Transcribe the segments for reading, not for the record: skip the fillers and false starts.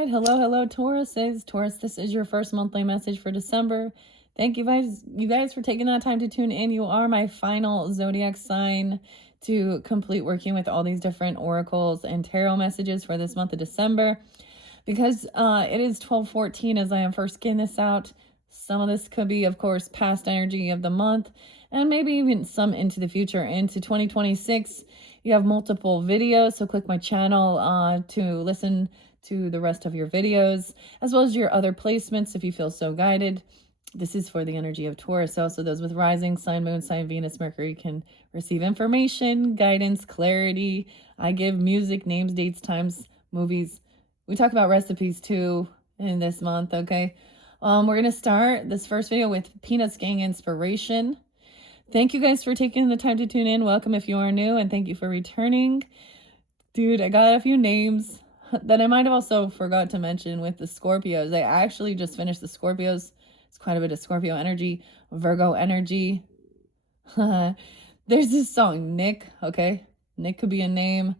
right. Hello, Tauruses. Taurus, this is your first monthly message for December. Thank you guys for taking that time to tune in. You are my final zodiac sign to complete working with all these different oracles and tarot messages for this month of December. Because it is 12/14 as I am first getting this out. Some of this could be, of course, past energy of the month, and maybe even some into the future, into 2026. You have multiple videos, so click my channel to listen to the rest of your videos, as well as your other placements if you feel so guided. This is for the energy of Taurus. Also, those with rising sign, moon sign, Venus, Mercury can receive information, guidance, clarity. I give music, names, dates, times, movies. We talk about recipes too in this month, okay? We're going to start this first video with Peanuts Gang Inspiration. Thank you guys for taking the time to tune in. Welcome if you are new, and thank you for returning. Dude, I got a few names that I might have also forgot to mention with the Scorpios. I actually just finished the Scorpios. It's quite a bit of Scorpio energy, Virgo energy. There's this song, Nick, okay? Nick could be a name.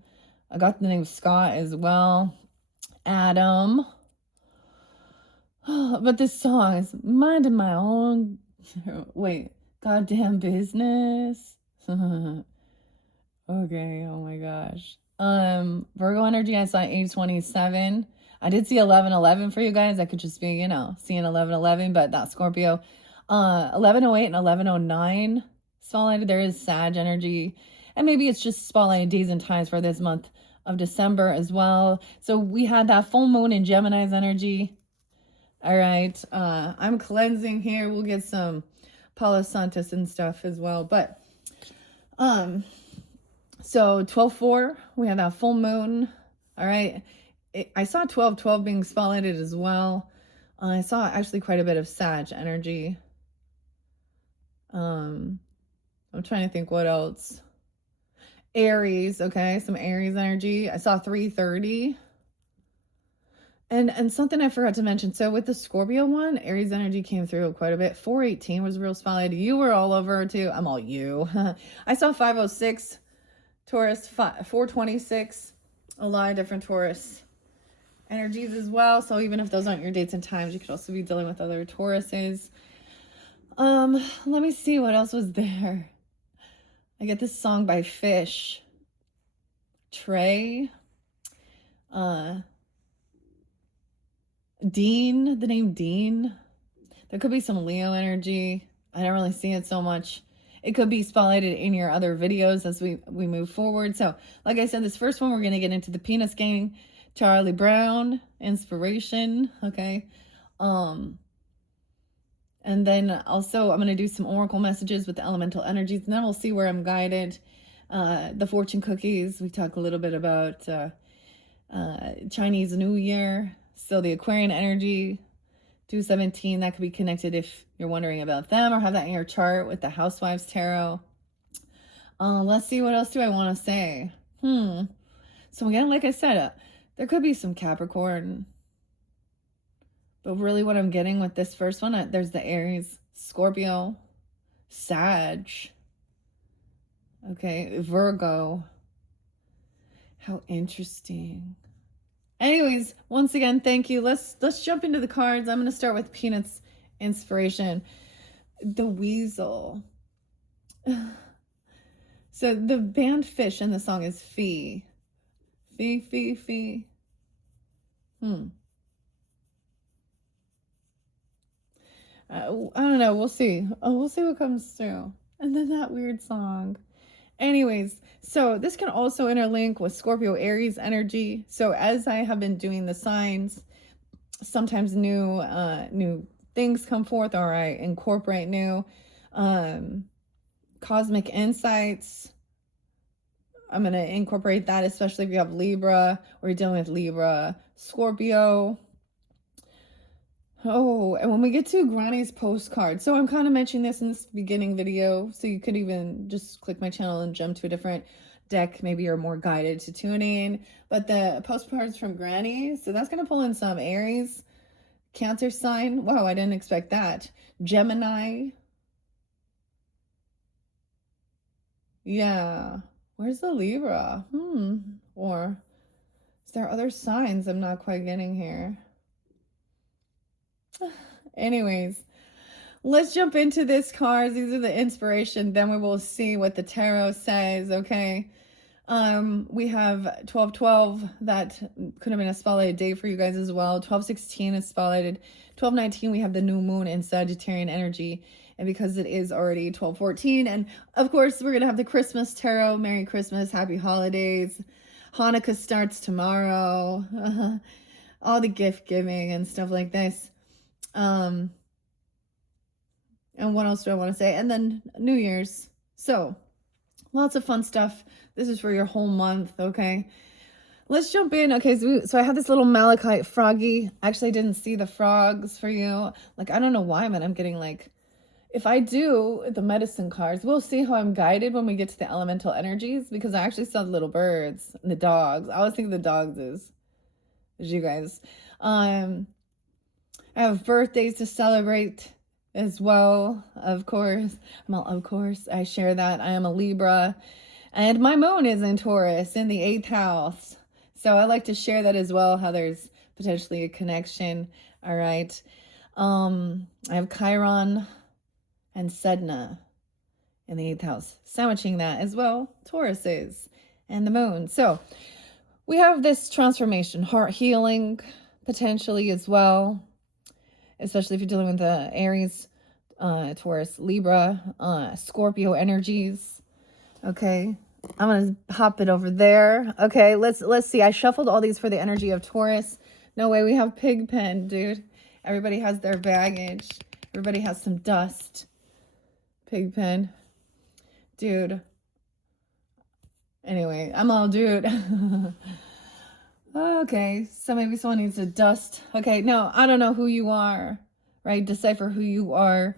I got the name Scott as well. Adam. But this song is minding my own, goddamn business. Okay, oh my gosh. Virgo energy, I saw 827. I did see 1111 for you guys. I could just be, seeing 1111, but that's Scorpio. 1108 and 1109 spotlighted. There is Sag energy, and maybe it's just spotlighted days and times for this month of December as well. So we had that full moon in Gemini's energy. All right, I'm cleansing here. We'll get some Palo Santos and stuff as well. But so 12/4, we have that full moon. All right, I saw 12/12 being spotlighted as well. I saw actually quite a bit of Sag energy. I'm trying to think what else. Aries, okay, some Aries energy. I saw 330. And something I forgot to mention. So with the Scorpio one, Aries energy came through quite a bit. 418 was real spotlight. You were all over too. I'm all you. I saw 506 Taurus, 426. A lot of different Taurus energies as well. So even if those aren't your dates and times, you could also be dealing with other Tauruses. Let me see what else was there. I get this song by Fish. Trey. Dean, the name Dean. There could be some Leo energy. I don't really see it so much. It could be spotlighted in your other videos as we move forward. So, like I said, this first one, we're going to get into the Peanuts Gang, Charlie Brown, inspiration, okay? And then also I'm going to do some oracle messages with the elemental energies, and then we'll see where I'm guided. The fortune cookies, we talk a little bit about Chinese New Year. So the Aquarian energy, 217, that could be connected if you're wondering about them or have that in your chart with the Housewives Tarot. Let's see, what else do I want to say? So again, like I said, there could be some Capricorn. But really what I'm getting with this first one, there's the Aries, Scorpio, Sag. Okay, Virgo. How interesting. Anyways, once again, thank you. Let's jump into the cards. I'm going to start with Peanuts inspiration. The Weasel. So the band Fish in the song is Fee. Fee, fee, fee. I don't know. We'll see. We'll see what comes through. And then that weird song. Anyways, so this can also interlink with Scorpio Aries energy. So as I have been doing the signs, sometimes new things come forth, or I incorporate new cosmic insights. I'm going to incorporate that, especially if you have Libra or you're dealing with Libra, Scorpio. Oh, and when we get to Granny's postcard, so I'm kind of mentioning this in this beginning video, so you could even just click my channel and jump to a different deck. Maybe you're more guided to tune in. But the postcards from Granny, so that's going to pull in some Aries, Cancer sign. Wow, I didn't expect that. Gemini. Yeah. Where's the Libra? Or Is there other signs I'm not quite getting here? Anyways, let's jump into this cards. These are the inspiration. Then we will see what the tarot says, okay? We have 1212. That could have been a spotlighted day for you guys as well. 1216 is spotlighted. 1219, we have the new moon in Sagittarian energy. And because it is already 1214, and of course, we're going to have the Christmas tarot. Merry Christmas, Happy Holidays. Hanukkah starts tomorrow. All the gift giving and stuff like this. And what else do I want to say? And then New Year's. So, lots of fun stuff. This is for your whole month, okay? Let's jump in. Okay, so I have this little malachite froggy. Actually, I didn't see the frogs for you. Like, I don't know why, but I'm getting like, if I do the medicine cards, we'll see how I'm guided when we get to the elemental energies, because I actually saw the little birds and the dogs. I always think the dogs is you guys. I have birthdays to celebrate as well, of course. Of course, I share that. I am a Libra, and my moon is in Taurus in the 8th house. So I like to share that as well, how there's potentially a connection. All right. I have Chiron and Sedna in the 8th house, sandwiching that as well. Taurus is, and the moon. So we have this transformation, heart healing potentially as well, especially if you're dealing with the Aries, Taurus, Libra, Scorpio energies. Okay, I'm gonna hop it over there. Okay, let's see. I shuffled all these for the energy of Taurus. No way, we have Pigpen, dude. Everybody has their baggage. Everybody has some dust. Pigpen, dude. Anyway, I'm all dude. Okay, so maybe someone needs to dust. Okay, no, I don't know who you are, right? Decipher who you are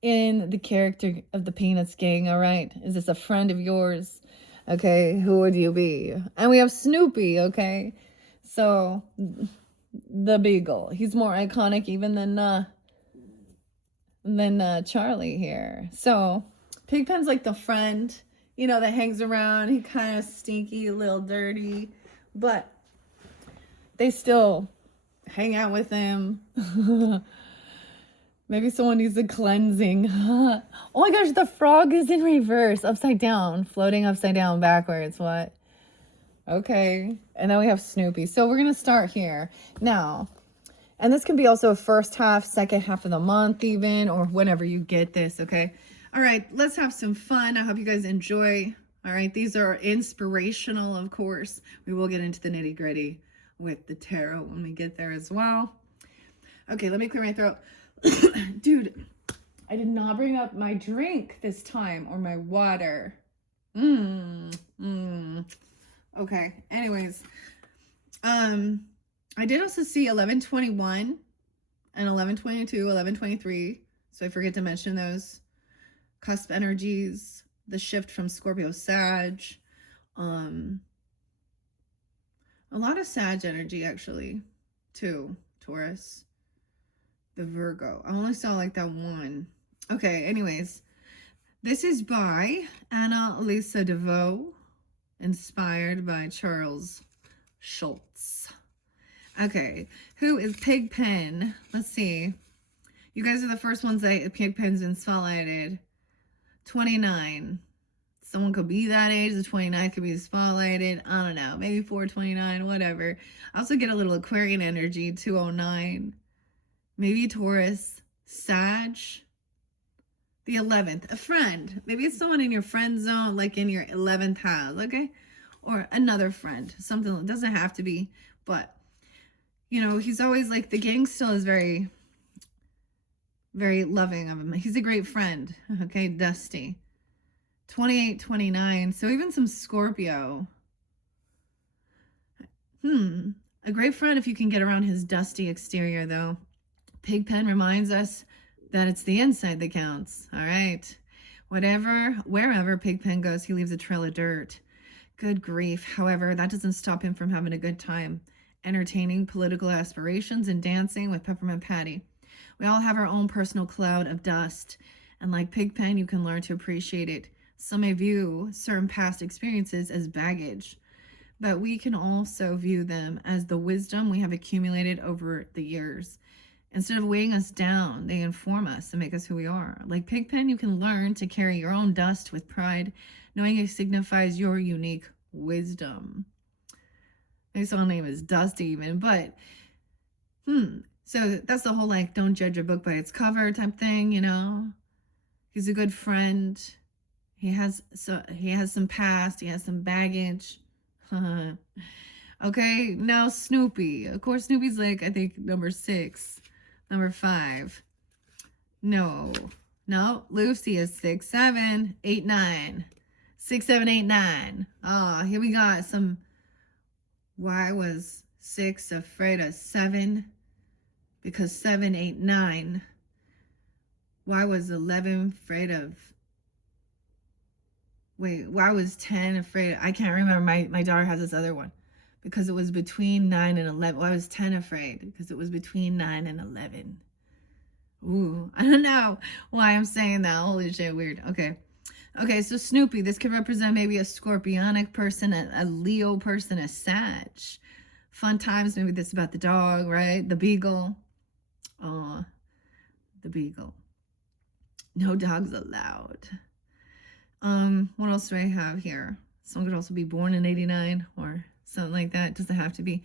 in the character of the Peanuts gang, all right? Is this a friend of yours? Okay, who would you be? And we have Snoopy, okay? So, the Beagle. He's more iconic even than Charlie here. So, Pigpen's like the friend, you know, that hangs around. He kind of stinky, a little dirty, but they still hang out with him. Maybe someone needs a cleansing. Oh my gosh, the frog is in reverse, upside down, floating upside down backwards. What? Okay. And then we have Snoopy. So we're going to start here. Now, and this can be also a first half, second half of the month even, or whenever you get this, okay? All right, let's have some fun. I hope you guys enjoy. All right, these are inspirational, of course. We will get into the nitty gritty with the tarot when we get there as well. Okay, let me clear my throat. Dude, I did not bring up my drink this time, or my water. Okay, anyways. I did also see 1121 and 1122, 1123. So I forget to mention those cusp energies, the shift from Scorpio Sag. A lot of Sag energy, actually, too. Taurus. The Virgo. I only saw like that one. Okay, anyways. This is by Anna Lisa DeVoe, inspired by Charles Schultz. Okay, who is Pigpen? Let's see. You guys are the first ones that Pigpen's been spotlighted. 29. Someone could be that age. The 29 could be spotlighted. I don't know. Maybe 429, whatever. I also get a little Aquarian energy, 209. Maybe Taurus, Sag. The 11th, a friend. Maybe it's someone in your friend zone, like in your 11th house, okay? Or another friend. Something that doesn't have to be, but, you know, he's always like, the gang still is very, very loving of him. He's a great friend, okay? Dusty. 28, 29. So even some Scorpio. A great friend if you can get around his dusty exterior, though. Pigpen reminds us that it's the inside that counts. All right. Wherever Pigpen goes, he leaves a trail of dirt. Good grief. However, that doesn't stop him from having a good time, entertaining political aspirations and dancing with Peppermint Patty. We all have our own personal cloud of dust, and like Pigpen, you can learn to appreciate it. Some may view certain past experiences as baggage, but we can also view them as the wisdom we have accumulated over the years. Instead of weighing us down, they inform us and make us who we are. Like Pigpen, you can learn to carry your own dust with pride, knowing it signifies your unique wisdom. My song name is Dust even, but so that's the whole like don't judge a book by its cover type thing, you know. He's a good friend. He has some past, he has some baggage. Okay, now Snoopy. Of course, Snoopy's like, I think, number 6. Number 5. No, Lucy is 6, 7, 8, 9. 6, 7, 8, 9. Oh, here we got some. Why was 6 afraid of 7? Because 7, 8, 9. Why was 11 afraid of... Wait, why was 10 afraid? I can't remember. My daughter has this other one. Because it was between 9 and 11. Why was 10 afraid? Because it was between 9 and 11. Ooh, I don't know why I'm saying that. Holy shit, weird. Okay, so Snoopy. This could represent maybe a scorpionic person, a Leo person, a Sag. Fun times. Maybe this is about the dog, right? The beagle. Oh, the beagle. No dogs allowed. What else do I have here? Someone could also be born in 89 or something like that. It doesn't have to be.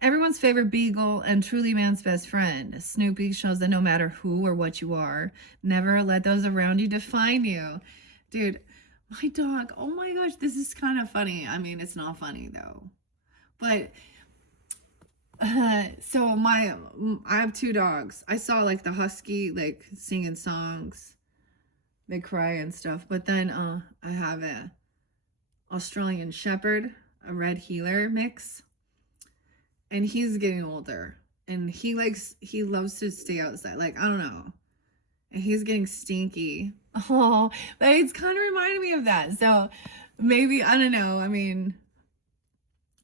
Everyone's favorite beagle and truly man's best friend. Snoopy shows that no matter who or what you are, never let those around you define you. Dude, my dog, oh my gosh, this is kind of funny. I mean, it's not funny though. But so I have 2 dogs. I saw like the husky like singing songs. They cry and stuff. But then I have a Australian Shepherd, a Red Heeler mix. And he's getting older. And he loves to stay outside. Like, I don't know. And he's getting stinky. Oh, but it's kind of reminding me of that. So maybe, I don't know. I mean,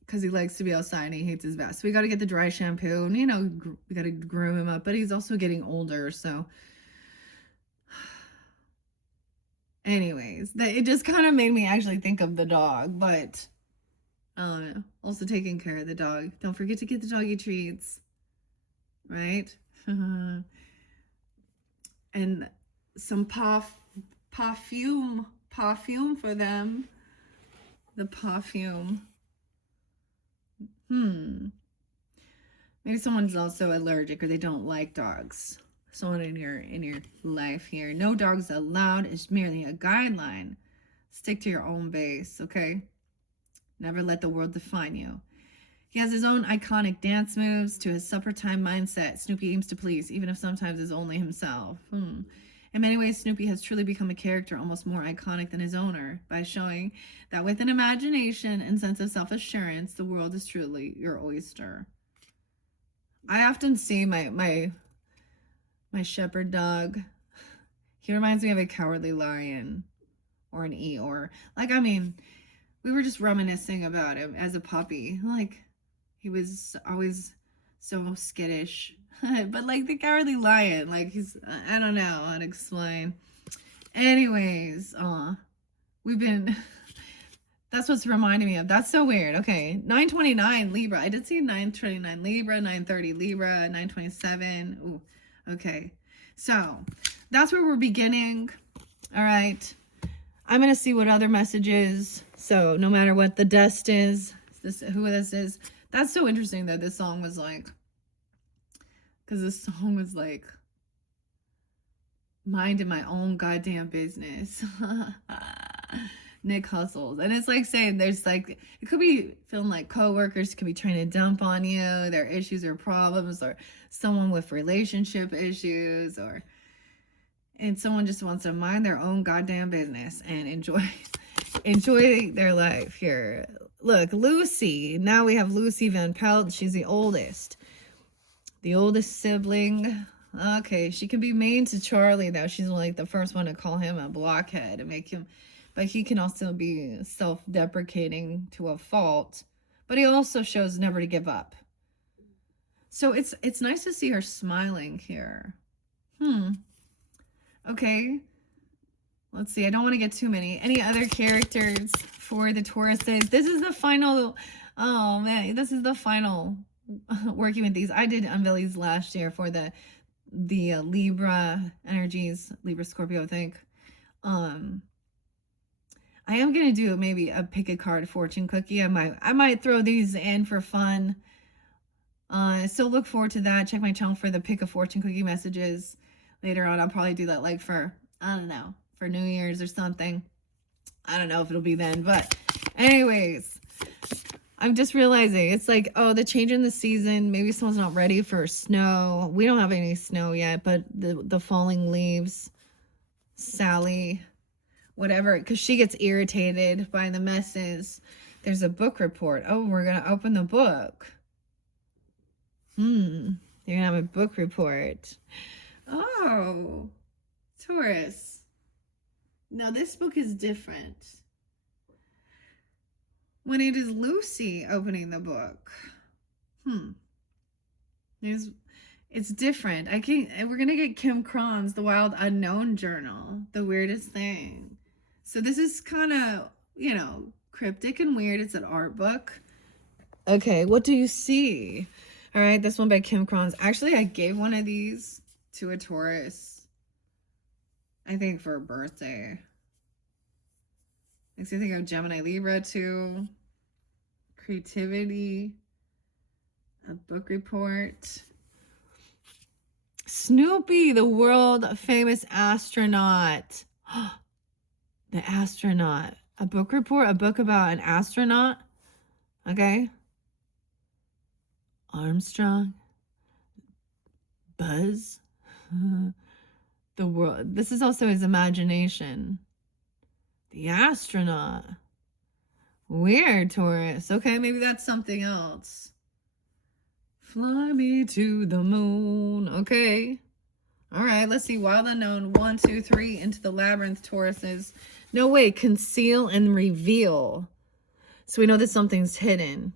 because he likes to be outside and he hates his bath. So we got to get the dry shampoo. And, you know, we got to groom him up. But he's also getting older. So anyways, it just kind of made me actually think of the dog. But also taking care of the dog. Don't forget to get the doggy treats. Right? And some perfume for them. The perfume. Maybe someone's also allergic or they don't like dogs. Someone in your life here. No dogs allowed is merely a guideline. Stick to your own base, okay? Never let the world define you. He has his own iconic dance moves to his supper time mindset. Snoopy aims to please, even if sometimes it's only himself. In many ways, Snoopy has truly become a character almost more iconic than his owner by showing that with an imagination and sense of self-assurance, the world is truly your oyster. I often see my shepherd dog. He reminds me of a Cowardly Lion or an Eeyore. Like, I mean, we were just reminiscing about him as a puppy. Like, he was always so skittish. But like the Cowardly Lion, like he's, I don't know how to explain. Anyways, that's what's reminding me of. That's so weird. Okay, 929 Libra. I did see 929 Libra, 930 Libra, 927. Ooh, okay. So that's where we're beginning. All right. I'm going to see what other messages. So no matter what the dust is, who this is. That's so interesting that this song was like, because this song was like, minding my own goddamn business. Nick hustles. And it's like saying there's like, it could be feeling like coworkers could be trying to dump on you, their issues or problems, or someone with relationship issues, and someone just wants to mind their own goddamn business and enjoy their life here. Look, Lucy. Now we have Lucy Van Pelt. She's the oldest sibling. Okay, she can be mean to Charlie, though. She's like the first one to call him a blockhead and make him, but he can also be self-deprecating to a fault. But he also shows never to give up. So it's nice to see her smiling here. Okay. Let's see. I don't want to get too many. Any other characters for the Tauruses? This is the final Oh man, this is the final working with these. I did unveil these last year for the Libra energies, Libra Scorpio, I think. I am gonna do maybe a pick a card fortune cookie. I might throw these in for fun. So look forward to that. Check my channel for the pick a fortune cookie messages later on. I'll probably do that like for, I don't know, for New Year's or something. I don't know if it'll be then, but anyways, I'm just realizing it's like, oh, the change in the season. Maybe someone's not ready for snow. We don't have any snow yet, but the falling leaves, Sally, whatever, because she gets irritated by the messes. There's a book report. Oh, we're gonna open the book. You're gonna have a book report. Oh, Taurus. Now this book is different. When it is Lucy opening the book, it's different. We're gonna get Kim Cron's The Wild Unknown Journal, the weirdest thing. So this is kind of, you know, cryptic and weird. It's an art book. Okay, what do you see? All right, this one by Kim Cron's. Actually, I gave one of these to a Taurus, I think for a birthday. Makes me think of Gemini Libra too. Creativity. A book report. Snoopy, the world famous astronaut. The astronaut. A book report, a book about an astronaut. Okay. Armstrong. Buzz. The world. This is also his imagination. The astronaut. Weird, Taurus. Okay, maybe that's something else. Fly me to the moon. Okay. All right, let's see. Wild Unknown. 1, 2, 3. Into the Labyrinth, Tauruses. No, wait. Conceal and reveal. So we know that something's hidden.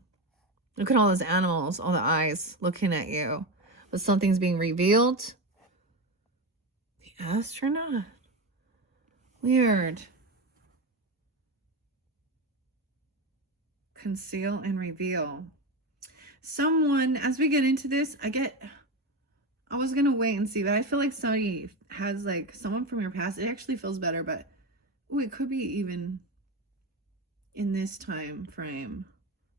Look at all those animals, all the eyes looking at you. But something's being revealed. The astronaut. Weird. Conceal and reveal. Someone, as we get into this, I was going to wait and see, but I feel like somebody has, like, someone from your past. It actually feels better, but ooh, it could be even in this time frame.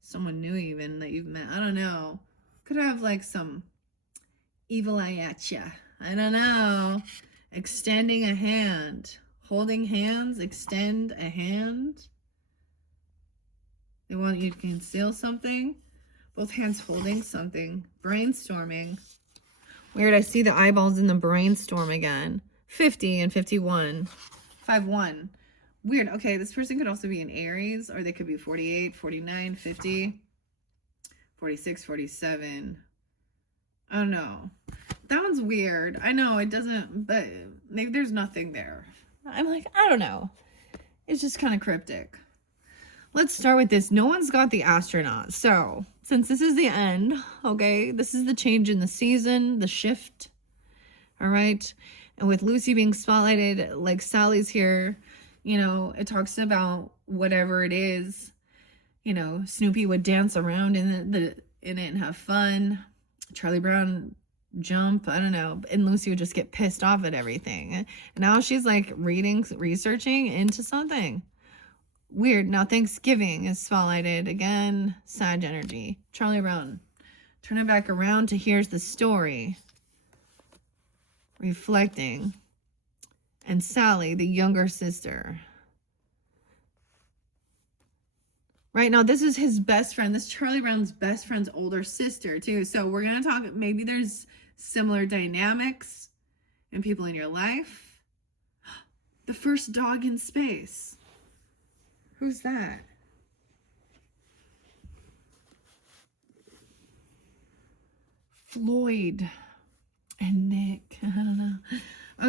Someone new even that you've met. I don't know. Could have, like, some evil eye at ya. I don't know. Extending a hand. Holding hands. Extend a hand. They want you to conceal something. Both hands holding something. Brainstorming. Weird, I see the eyeballs in the brainstorm again. 50 and 51. 5-1. Weird. Okay, this person could also be an Aries, or they could be 48, 49, 50, 46, 47. I don't know. That one's weird. I know it doesn't, but maybe there's nothing there. I'm like, I don't know. It's just kind of cryptic. Let's start with this. No one's got the astronaut. So, since this is the end, okay, this is the change in the season, the shift, all right? And with Lucy being spotlighted, like Sally's here, you know, it talks about whatever it is. You know, Snoopy would dance around in it and have fun. Charlie Brown jump, I don't know. And Lucy would just get pissed off at everything. And now she's like researching into something. Weird. Now Thanksgiving is spotlighted again. Sag energy. Charlie Brown. Turn it back around to here's the story. Reflecting. And Sally, the younger sister. Right now, this is his best friend. This is Charlie Brown's best friend's older sister, too. So we're going to talk, maybe there's similar dynamics in people in your life. The first dog in space. Who's that? Floyd and Nick. I don't know.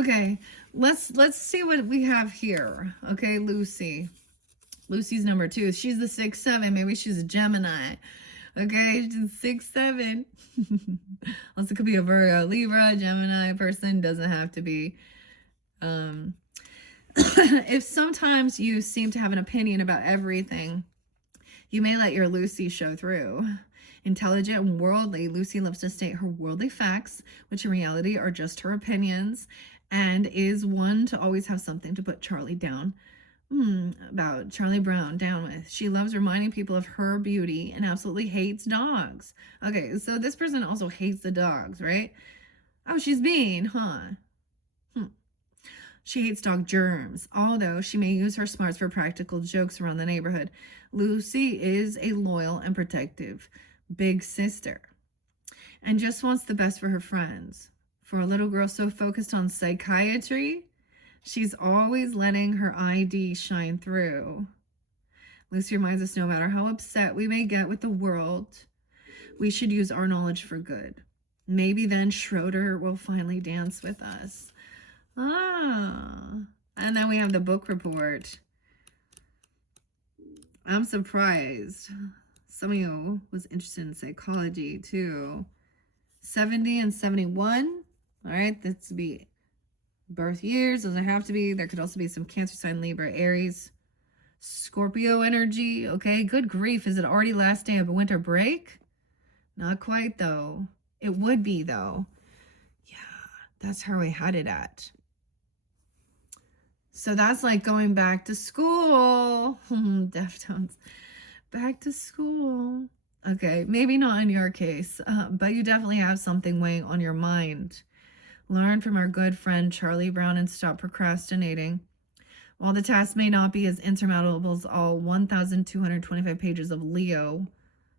Okay, let's see what we have here. Okay, Lucy. Lucy's number 2. She's the 6-7. Maybe she's a Gemini. Okay, she's 6-7. Also could be a Virgo, Libra, Gemini person. Doesn't have to be. If sometimes you seem to have an opinion about everything, You may let your Lucy show through. Intelligent and worldly, Lucy loves to state her worldly facts, which in reality are just her opinions, and is one to always have something to put Charlie down. About Charlie Brown down with. She loves reminding people of her beauty and absolutely hates dogs. Okay, so this person also hates the dogs, right? Oh, she's mean, huh? She hates dog germs, although she may use her smarts for practical jokes around the neighborhood. Lucy is a loyal and protective big sister and just wants the best for her friends. For a little girl so focused on psychiatry, she's always letting her ID shine through. Lucy reminds us no matter how upset we may get with the world, we should use our knowledge for good. Maybe then Schroeder will finally dance with us. And then we have the book report. I'm surprised. Some of you was interested in psychology too. 70 and 71. All right, that's to be birth years. Doesn't have to be. There could also be some Cancer sign, Libra, Aries, Scorpio energy. Okay, good grief. Is it already last day of a winter break? Not quite though. It would be though. Yeah, that's how we had it at. So that's like going back to school. Deftones. Back to school. Okay, maybe not in your case, but you definitely have something weighing on your mind. Learn from our good friend Charlie Brown and stop procrastinating. While the task may not be as insurmountable as all 1,225 pages of Leo,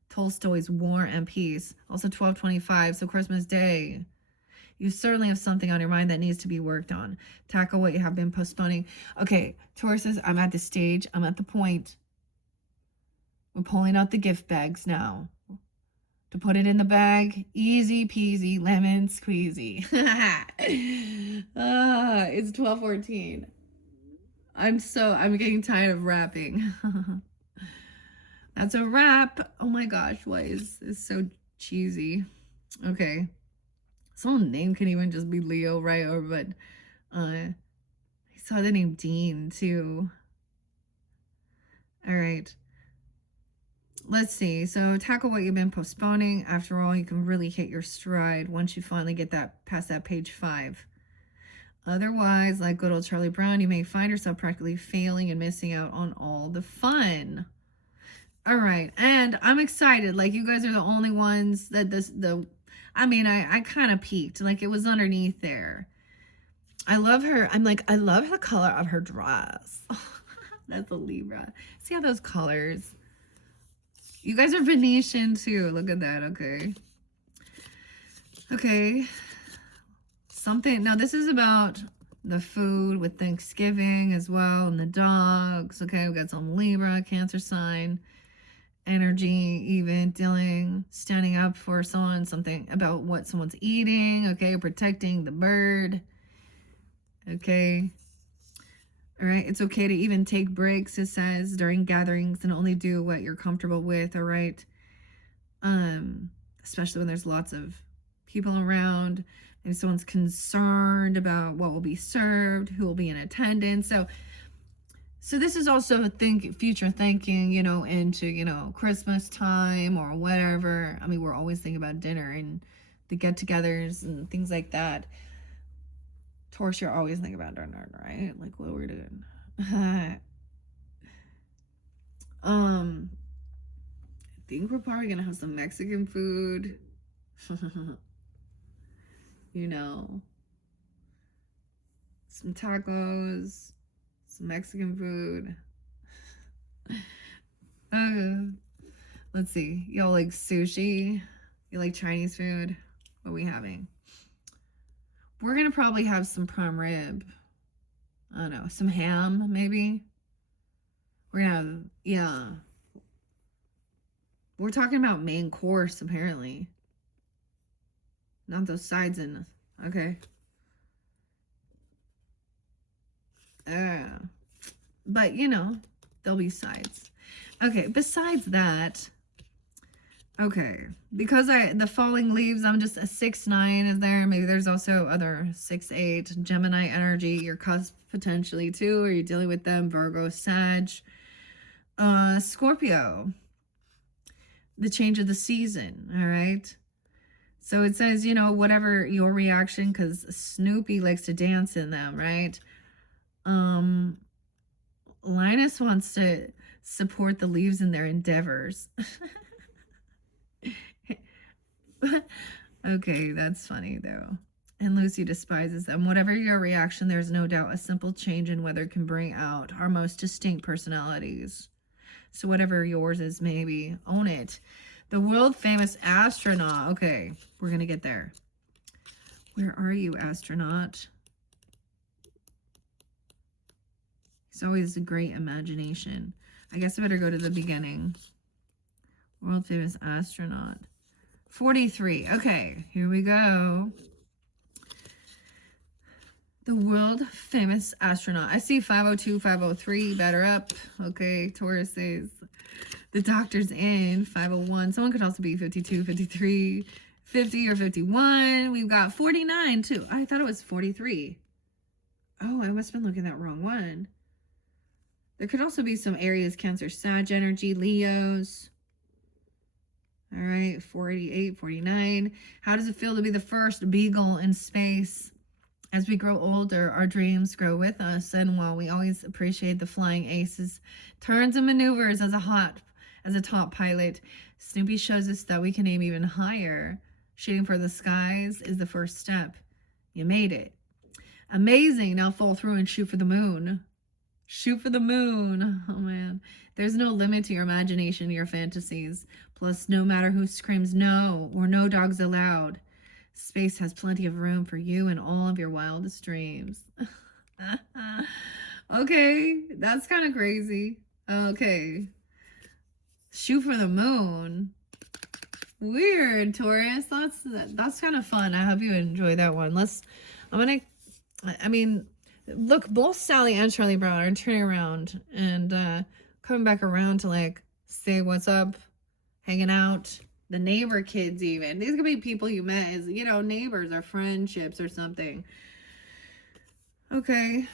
Tolstoy's War and Peace, also 1225, so Christmas Day, you certainly have something on your mind that needs to be worked on. Tackle what you have been postponing. Okay, Tauruses, I'm at the stage. I'm at the point. We're pulling out the gift bags now. To put it in the bag, easy peasy, lemon squeezy. It's 12:14. I'm getting tired of rapping. That's a wrap. Oh my gosh, what is so cheesy? Okay. Someone's name can even just be Leo, right? Or but I saw the name Dean too. All right. Let's see. So tackle what you've been postponing. After all, you can really hit your stride once you finally get that past that page 5. Otherwise, like good old Charlie Brown, you may find yourself practically failing and missing out on all the fun. All right, and I'm excited. Like you guys are the only ones that I kind of peeked. Like it was underneath there. I love her. I love the color of her dress. That's a Libra. See how those colors. You guys are Venetian too. Look at that. Okay. Okay. Something. Now this is about the food with Thanksgiving as well and the dogs. Okay. We got some Libra, Cancer sign. Energy, even dealing, standing up for someone, something about what someone's eating, okay, protecting the bird, okay, all right, it's okay to even take breaks, it says, during gatherings and only do what you're comfortable with, all right, especially when there's lots of people around, maybe someone's concerned about what will be served, who will be in attendance, so this is also future thinking, into, Christmas time or whatever. I mean, we're always thinking about dinner and the get-togethers and things like that. Taurus, you're always thinking about dinner, right? Like what we're doing. I think we're probably going to have some Mexican food. Some tacos. Some Mexican food. Let's see. Y'all like sushi? You like Chinese food? What are we having? We're gonna probably have some prime rib. I don't know, some ham maybe. We're gonna have, yeah. We're talking about main course apparently. Not those sides in. Okay. But there'll be sides. Okay, besides that, okay, because the falling leaves, I'm just a 6-9 is there. Maybe there's also other 6-8 Gemini energy, your cusp potentially too. Are you dealing with them? Virgo, Sag, Scorpio. the change of the season, all right? So it says, you know, whatever your reaction, because Snoopy likes to dance in them, right? Linus wants to support the leaves in their endeavors. Okay, that's funny though. And Lucy despises them. Whatever your reaction, there's no doubt a simple change in weather can bring out our most distinct personalities. So whatever yours is, maybe own it. The world famous astronaut. Okay, we're gonna get there. Where are you, astronaut? He's always a great imagination. I guess I better go to the beginning. World famous astronaut. 43. Okay, here we go. The world famous astronaut. I see 502, 503. Batter up. Okay, Taurus says the doctor's in. 501. Someone could also be 52, 53, 50, or 51. We've got 49 too. I thought it was 43. Oh, I must have been looking at that wrong one. There could also be some Aries, Cancer, Sag energy, Leos. All right, 48, 49. How does it feel to be the first beagle in space? As we grow older, our dreams grow with us, and while we always appreciate the flying aces, turns and maneuvers as a top pilot, Snoopy shows us that we can aim even higher. Shooting for the skies is the first step. You made it. Amazing. Now fall through and shoot for the moon. Shoot for the moon. Oh man. There's no limit to your imagination, your fantasies. Plus, no matter who screams no or no dogs allowed, space has plenty of room for you and all of your wildest dreams. Okay, that's kind of crazy. Okay. Shoot for the moon. Weird, Taurus. That's kind of fun. I hope you enjoy that one. Look, both Sally and Charlie Brown are turning around and coming back around to like say what's up, hanging out. The neighbor kids even. These could be people you met as, you know, neighbors or friendships or something. Okay.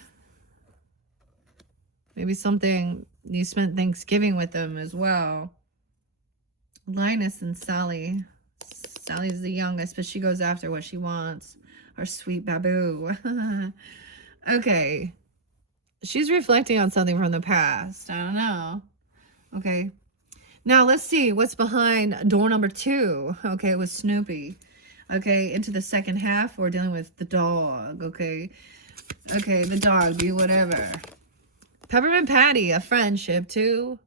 Maybe something you spent Thanksgiving with them as well. Linus and Sally. Sally's the youngest, but she goes after what she wants. Our sweet Babu. Okay. She's reflecting on something from the past. I don't know. Okay. Now let's see what's behind door number 2. Okay, with Snoopy. Okay, into the second half, we're dealing with the dog. Okay. Okay, the dog, be whatever. Peppermint Patty, a friendship too.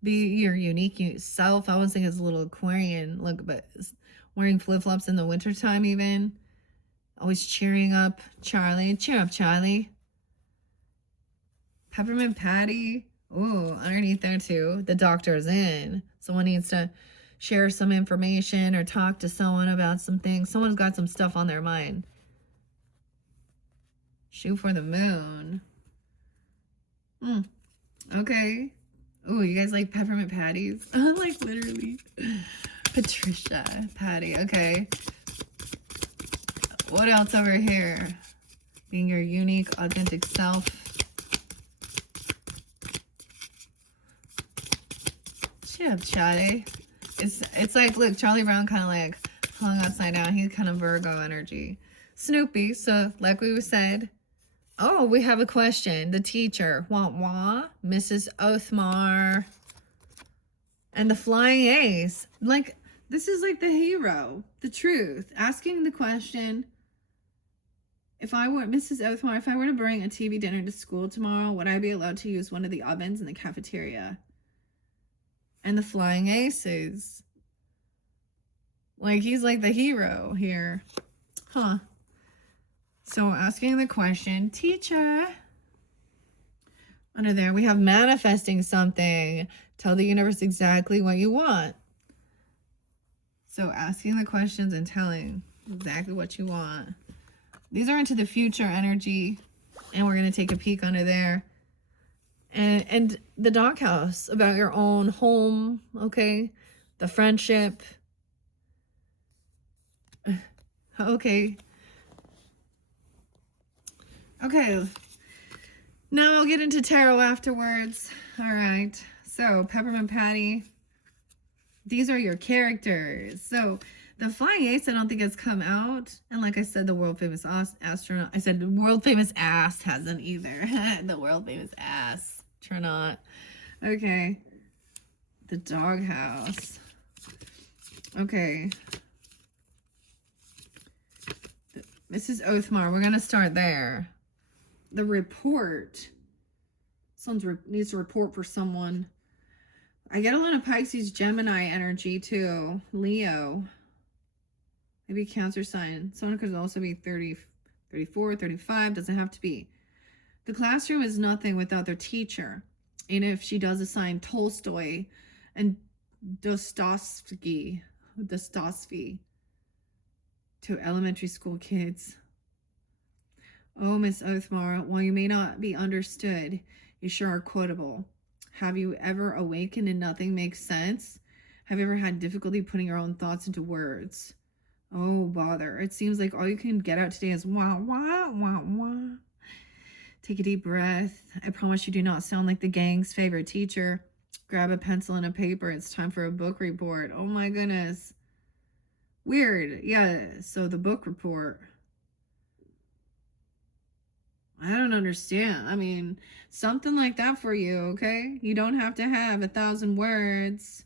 Be your unique self. I was thinking it's a little Aquarian look, but wearing flip-flops in the wintertime even. Always cheering up Charlie. Cheer up, Charlie. Peppermint Patty. Ooh, underneath there too, the doctor's in. Someone needs to share some information or talk to someone about some things. Someone's got some stuff on their mind. Shoot for the moon. Okay. Ooh, you guys like peppermint patties? Like literally. Patricia Patty. Okay. What else over here? Being your unique, authentic self. Cheer up, Charlie. It's like, look, Charlie Brown kind of like hung upside down. He's kind of Virgo energy. Snoopy. So, like we said. Oh, we have a question. The teacher. Wah wah. Mrs. Othmar. And the flying ace. Like, this is like the hero. The truth. Asking the question. If I were Mrs. Othmar, if I were to bring a TV dinner to school tomorrow, would I be allowed to use one of the ovens in the cafeteria? And the flying aces. Like, he's like the hero here. Huh. So asking the question, teacher. Under there, we have manifesting something. Tell the universe exactly what you want. So asking the questions and telling exactly what you want. These are into the future energy. And we're going to take a peek under there. And the doghouse, about your own home, okay? The friendship. Okay. Okay, now I'll get into tarot afterwards. All right, so Peppermint Patty. These are your characters. So the Flying Ace, I don't think has come out. And like I said, the world famous astronaut. I said the world famous ass hasn't either. The world famous astronaut. Okay. The doghouse. Okay. Mrs. Oathmar, we're going to start there. The report. Someone needs to report for someone. I get a lot of Pisces, Gemini energy too. Leo. Maybe Cancer sign. Someone could also be 30, 34, 35. Doesn't have to be. The classroom is nothing without their teacher. And if she does assign Tolstoy and Dostoevsky to elementary school kids. Oh, Miss Oathmar, while you may not be understood, you sure are quotable. Have you ever awakened and nothing makes sense? Have you ever had difficulty putting your own thoughts into words? Oh, bother. It seems like all you can get out today is wah, wah, wah, wah. Take a deep breath. I promise you do not sound like the gang's favorite teacher. Grab a pencil and a paper. It's time for a book report. Oh my goodness. Weird. Yeah, so the book report. I don't understand. I mean, something like that for you, okay? You don't have to have 1,000 words.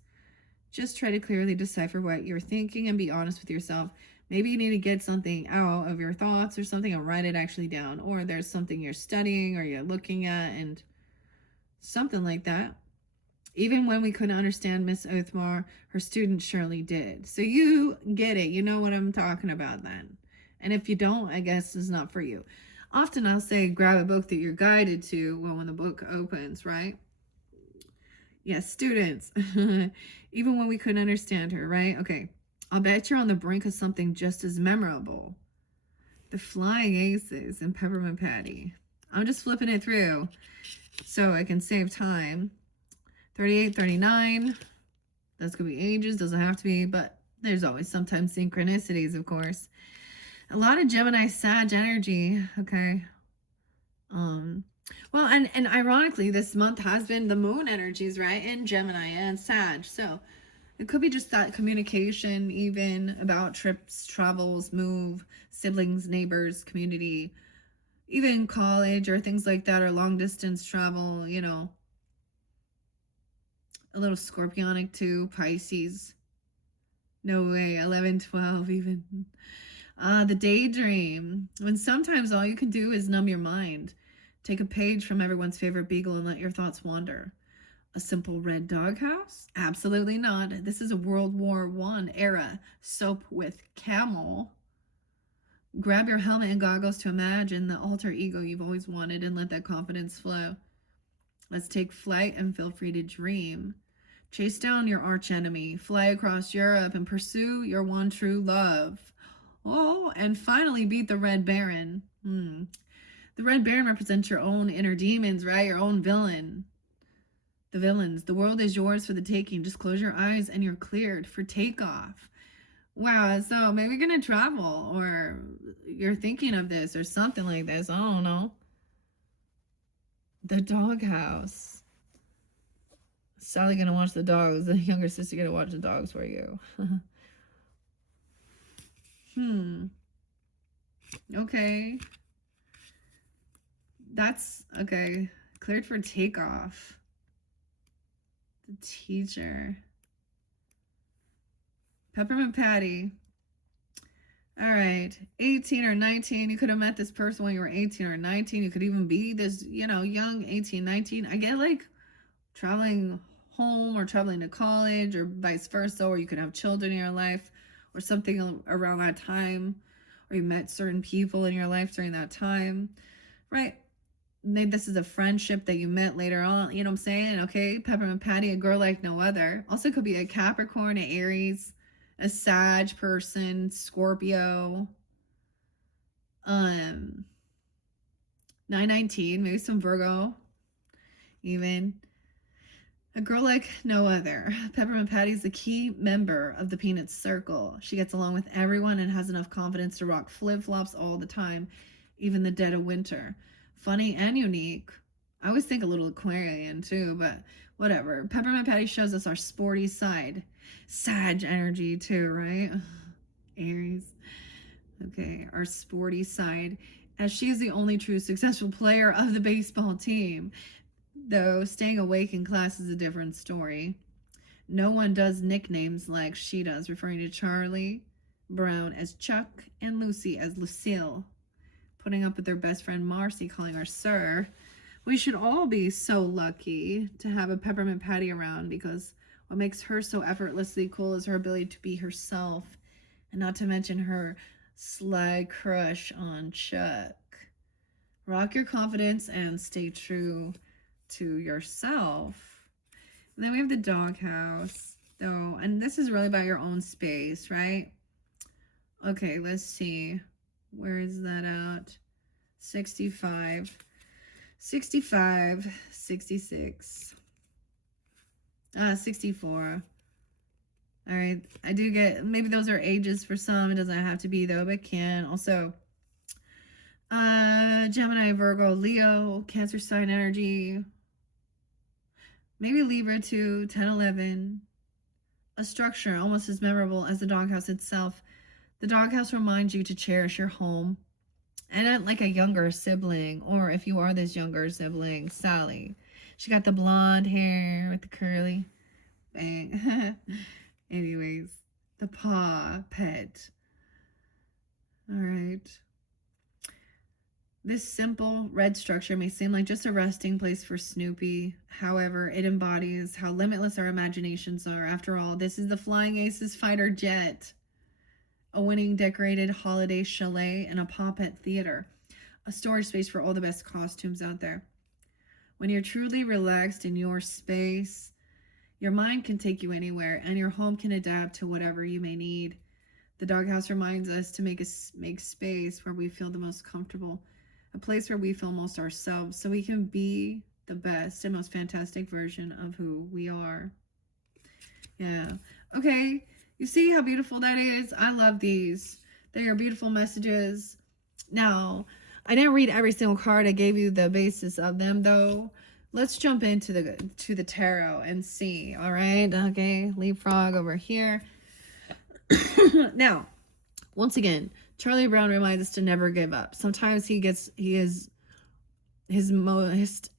Just try to clearly decipher what you're thinking and be honest with yourself. Maybe you need to get something out of your thoughts or something and write it actually down. Or there's something you're studying or you're looking at and something like that. Even when we couldn't understand Miss Oathmar, her students surely did. So you get it. You know what I'm talking about then. And if you don't, I guess it's not for you. Often I'll say grab a book that you're guided to when the book opens, right? Yes, students. Even when we couldn't understand her, right? Okay. I'll bet you're on the brink of something just as memorable. The Flying Aces and Peppermint Patty. I'm just flipping it through so I can save time. 38, 39. That's going to be ages. Doesn't have to be, but there's always sometimes synchronicities, of course. A lot of Gemini Sag energy. Okay. Well, and ironically, this month has been the moon energies, right? In Gemini and Sag. So it could be just that communication, even about trips, travels, move, siblings, neighbors, community, even college or things like that, or long distance travel, you know. A little scorpionic too, Pisces. No way, 11, 12 even. The daydream. When sometimes all you can do is numb your mind. Take a page from everyone's favorite beagle and let your thoughts wander. A simple red doghouse? Absolutely not. This is a World War I era soap with camel. Grab your helmet and goggles to imagine the alter ego you've always wanted and let that confidence flow. Let's take flight and feel free to dream. Chase down your archenemy, fly across Europe and pursue your one true love. Oh, and finally beat the Red Baron. The Red Baron represents your own inner demons, right? Your own villain. The villains. The world is yours for the taking. Just close your eyes and you're cleared for takeoff. Wow, so maybe you're going to travel or you're thinking of this or something like this. I don't know. The doghouse. Sally going to watch the dogs. The younger sister going to watch the dogs for you. Okay. That's okay. Cleared for takeoff. The teacher. Peppermint Patty. All right. 18 or 19. You could have met this person when you were 18 or 19. You could even be this, you know, young 18, 19. I get like traveling home or traveling to college or vice versa, or you could have children in your life or something around that time, or you met certain people in your life during that time, right? Maybe this is a friendship that you met later on, you know what I'm saying? Okay, Peppermint Patty, a girl like no other. Also could be a Capricorn, an Aries, a Sag person, Scorpio. 919, maybe some Virgo, even. A girl like no other. Peppermint Patty is the key member of the Peanuts Circle. She gets along with everyone and has enough confidence to rock flip-flops all the time, even the dead of winter. Funny and unique. I always think a little Aquarian too, but whatever. Peppermint Patty shows us our sporty side. Sag energy too, right? Aries. Okay, our sporty side. As she is the only true successful player of the baseball team, though staying awake in class is a different story. No one does nicknames like she does, referring to Charlie Brown as Chuck and Lucy as Lucille, putting up with their best friend Marcy calling her Sir. We should all be so lucky to have a Peppermint Patty around, because what makes her so effortlessly cool is her ability to be herself, and not to mention her sly crush on Chuck. Rock your confidence and stay true to yourself. And then we have the doghouse, though, and this is really about your own space, right? Okay, let's see. Where is that at? 65, 65, 66, 64. All right, I do get, maybe those are ages for some. It doesn't have to be, though, but it can. Also, Gemini, Virgo, Leo, Cancer sign energy. Maybe Libra too, 10, 11. A structure almost as memorable as the doghouse itself. The doghouse reminds you to cherish your home. And like a younger sibling, or if you are this younger sibling, Sally. She got the blonde hair with the curly bang. Anyways, the paw pet. All right. This simple red structure may seem like just a resting place for Snoopy. However, it embodies how limitless our imaginations are. After all, this is the Flying Aces fighter jet, a winning decorated holiday chalet, and a paw pet theater, a storage space for all the best costumes out there. When you're truly relaxed in your space, your mind can take you anywhere, and your home can adapt to whatever you may need. The doghouse reminds us to make space where we feel the most comfortable, a place where we feel most ourselves, so we can be the best and most fantastic version of who we are. Yeah. Okay. You see how beautiful that is? I love these. They are beautiful messages. Now, I didn't read every single card. I gave you the basis of them, though. Let's jump into the tarot and see. All right. Okay. Leapfrog over here. Now, once again, Charlie Brown reminds us to never give up. Sometimes he is his most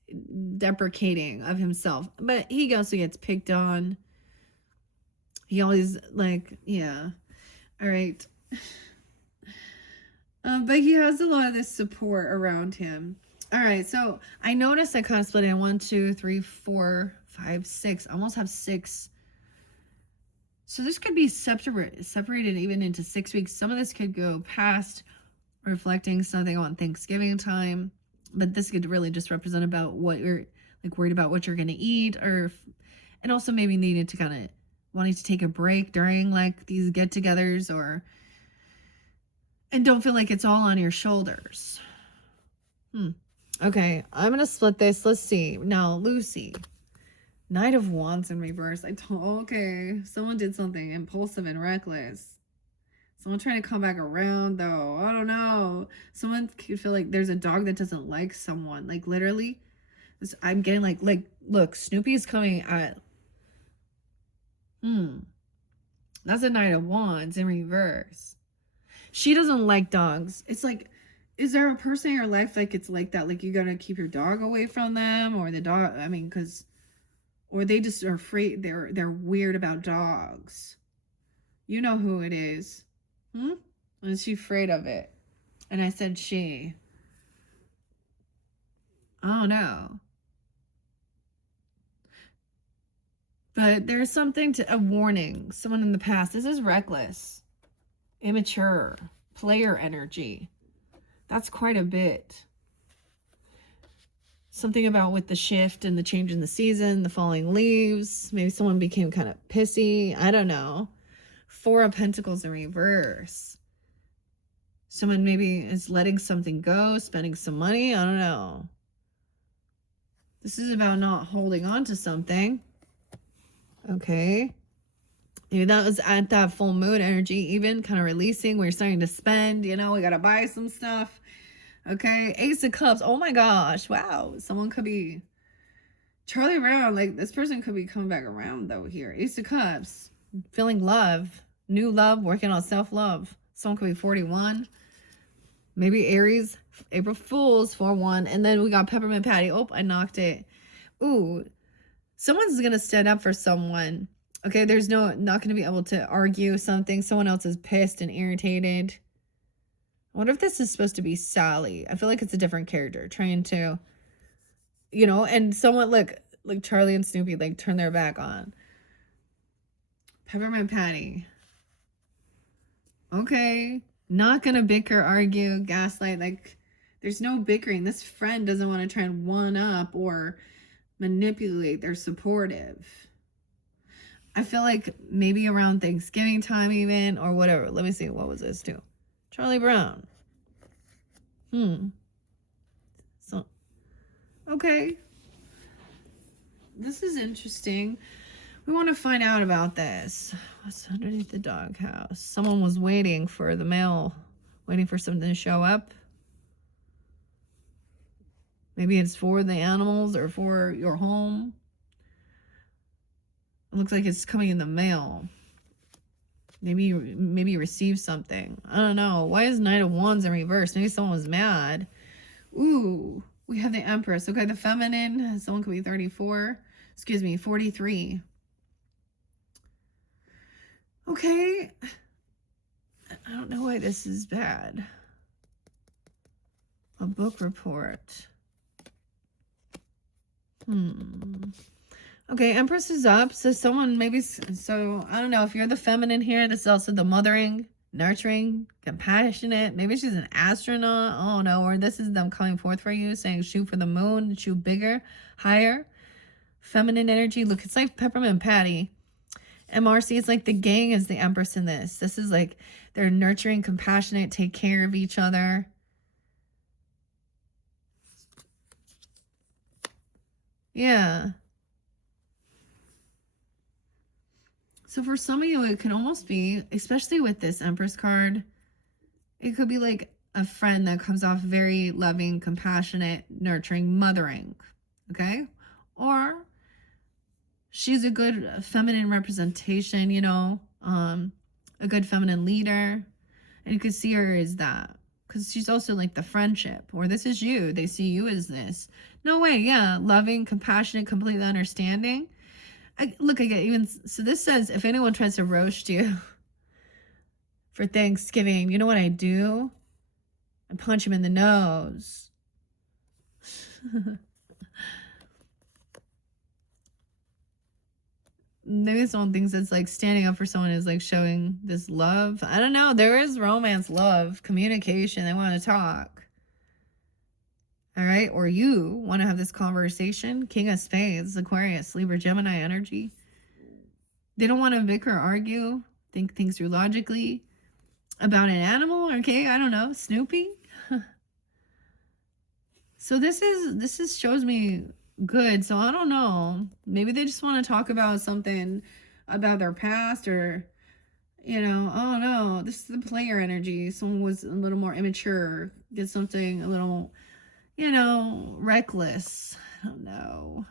deprecating of himself, but he also gets picked on. He always, like, yeah. All right. But he has a lot of this support around him. All right, so I noticed I kind of split in 1, 2, 3, 4, 5, 6. I almost have 6. So this could be separated even into 6 weeks. Some of this could go past reflecting something on Thanksgiving time, but this could really just represent about what you're like worried about, what you're going to eat, and also maybe needed to kind of wanting to take a break during like these get-togethers, and don't feel like it's all on your shoulders. Okay, I'm gonna split this. Let's see. Now, Lucy, Knight of Wands in reverse. Okay, someone did something impulsive and reckless. Someone trying to come back around, though. I don't know. Someone could feel like there's a dog that doesn't like someone. Like, literally, I'm getting like, look, Snoopy is coming at... That's a Knight of Wands in reverse. She doesn't like dogs. It's like, is there a person in your life like it's like that? Like you gotta keep your dog away from them, or the dog, I mean, or they just are afraid, they're weird about dogs. You know who it is. And she's afraid of it. And I said she. I don't know. But there's something a warning. Someone in the past. This is reckless. Immature. Player energy. That's quite a bit. Something about with the shift and the change in the season, the falling leaves. Maybe someone became kind of pissy. I don't know. 4 of Pentacles in reverse. Someone maybe is letting something go, spending some money. I don't know. This is about not holding on to something. Okay. Maybe that was at that full moon energy, even kind of releasing where you're starting to spend, we got to buy some stuff. Okay. Ace of Cups. Oh my gosh. Wow. Someone could be Charlie Brown. Like this person could be coming back around though here. Ace of Cups. feeling love, new love, working on self-love. Someone could be 41. Maybe Aries, April Fool's 4-1. And then we got Peppermint Patty. Oh, I knocked it. Ooh, someone's going to stand up for someone. Okay, there's not going to be able to argue something. Someone else is pissed and irritated. I wonder if this is supposed to be Sally. I feel like it's a different character trying to, you know, and someone like Charlie and Snoopy like turn their back on. Peppermint Patty. Okay. Not gonna bicker, argue, gaslight. Like, there's no bickering. This friend doesn't want to try and one up or manipulate. They're supportive. I feel like maybe around Thanksgiving time even, or whatever. Let me see. What was this too? Charlie Brown. So, okay. This is interesting. We want to find out about this. What's underneath the doghouse? Someone was waiting for the mail, waiting for something to show up. Maybe it's for the animals or for your home. It looks like it's coming in the mail. Maybe you received something. I don't know. Why is Knight of Wands in reverse? Maybe someone was mad. Ooh, we have the Empress. Okay, the feminine. Someone could be 34. Excuse me, 43. Okay. I don't know why this is bad. A book report. Okay, Empress is up. So someone maybe, so I don't know if you're the feminine here. This is also the mothering, nurturing, compassionate. Maybe she's an astronaut. I don't know. Or this is them coming forth for you, saying shoot for the moon, shoot bigger, higher. Feminine energy. Look, it's like Peppermint Patty. And Marcy, it's like the gang is the Empress in this. This is like they're nurturing, compassionate, take care of each other. Yeah. So for some of you, it can almost be, especially with this Empress card, it could be like a friend that comes off very loving, compassionate, nurturing, mothering. Okay? Or she's a good feminine representation, you know, a good feminine leader. And you could see her as that. Because she's also like the friendship. Or this is you. They see you as this. No way, yeah. Loving, compassionate, completely understanding. Look, I get even, so this says, if anyone tries to roast you for Thanksgiving, you know what I do? I punch him in the nose. Maybe someone thinks it's like standing up for someone is like showing this love. I don't know. There is romance, love, communication. They want to talk. All right. Or you want to have this conversation. King of Spades, Aquarius, Libra, Gemini energy. They don't want to bicker or argue. Think things through logically about an animal. Okay. I don't know. Snoopy. So this shows me good. So I don't know. Maybe they just want to talk about something about their past, or, you know, oh no, this is the player energy. Someone was a little more immature, did something a little, you know, reckless. I don't know.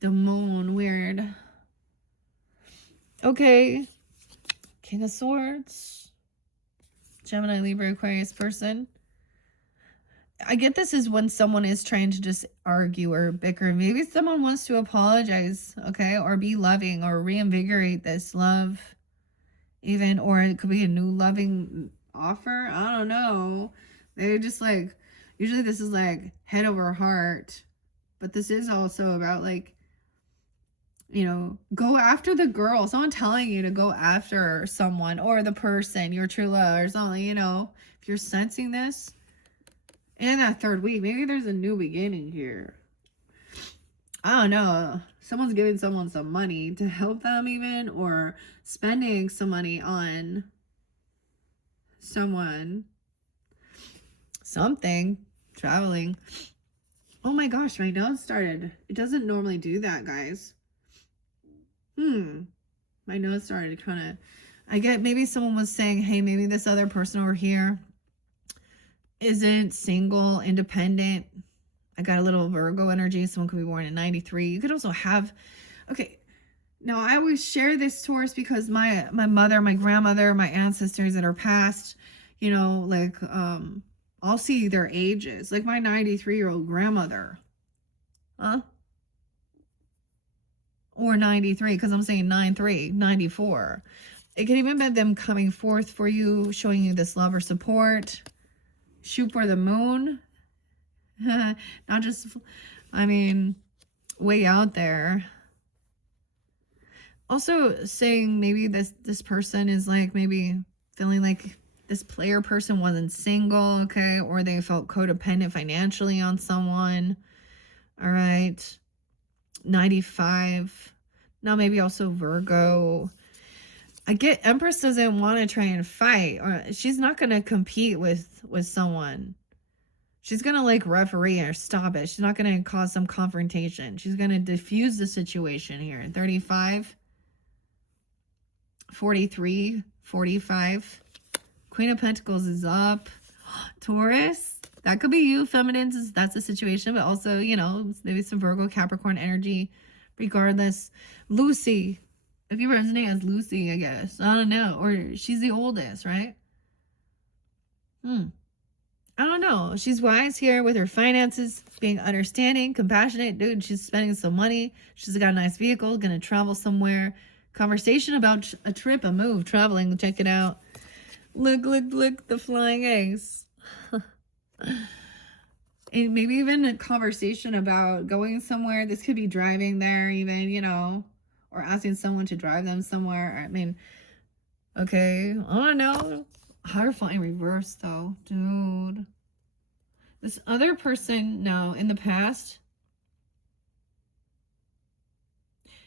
The moon, weird. Okay. King of Swords. Gemini, Libra, Aquarius person. I get this is when someone is trying to just argue or bicker. Maybe someone wants to apologize, okay? Or be loving or reinvigorate this love even. Or it could be a new loving offer. I don't know. They're just like, usually this is like head over heart. But this is also about like, you know, go after the girl. Someone telling you to go after someone or the person, your true love or something, you know. If you're sensing this, in that third week, maybe there's a new beginning here. I don't know. Someone's giving someone some money to help them even, or spending some money on someone. Something. Traveling. Oh my gosh, my nose started. It doesn't normally do that, guys. My nose started kind of, I get maybe someone was saying, hey, maybe this other person over here isn't single, independent. I got a little Virgo energy. Someone could be born in 93. You could also have, okay. Now, I always share this, Taurus, because my mother, my grandmother, my ancestors that are past, you know, like, I'll see their ages. Like my 93-year-old grandmother. Huh? Or 93, because I'm saying 93, 94. It could even be them coming forth for you, showing you this love or support. Shoot for the moon. Not just, I mean, way out there. Also saying maybe this person is like maybe feeling like this player person wasn't single, okay? Or they felt codependent financially on someone. All right. 95. Now maybe also Virgo. I get Empress doesn't want to try and fight, or she's not going to compete with someone. She's going to like referee or stop it. She's not going to cause some confrontation. She's going to diffuse the situation here. 35, 43, 45. Queen of Pentacles is up. Taurus, that could be you. Feminines, that's the situation. But also, you know, maybe some Virgo, Capricorn energy. Regardless. Lucy. If you resonate as Lucy, I guess. I don't know. Or she's the oldest, right? I don't know. She's wise here with her finances, being understanding, compassionate. Dude, she's spending some money. She's got a nice vehicle, gonna travel somewhere. Conversation about a trip, a move, traveling. Check it out. Look, the flying ace. And maybe even a conversation about going somewhere. This could be driving there even, you know, or asking someone to drive them somewhere. I mean, okay, I don't know. Hierophant in reverse though, dude. This other person, no, in the past,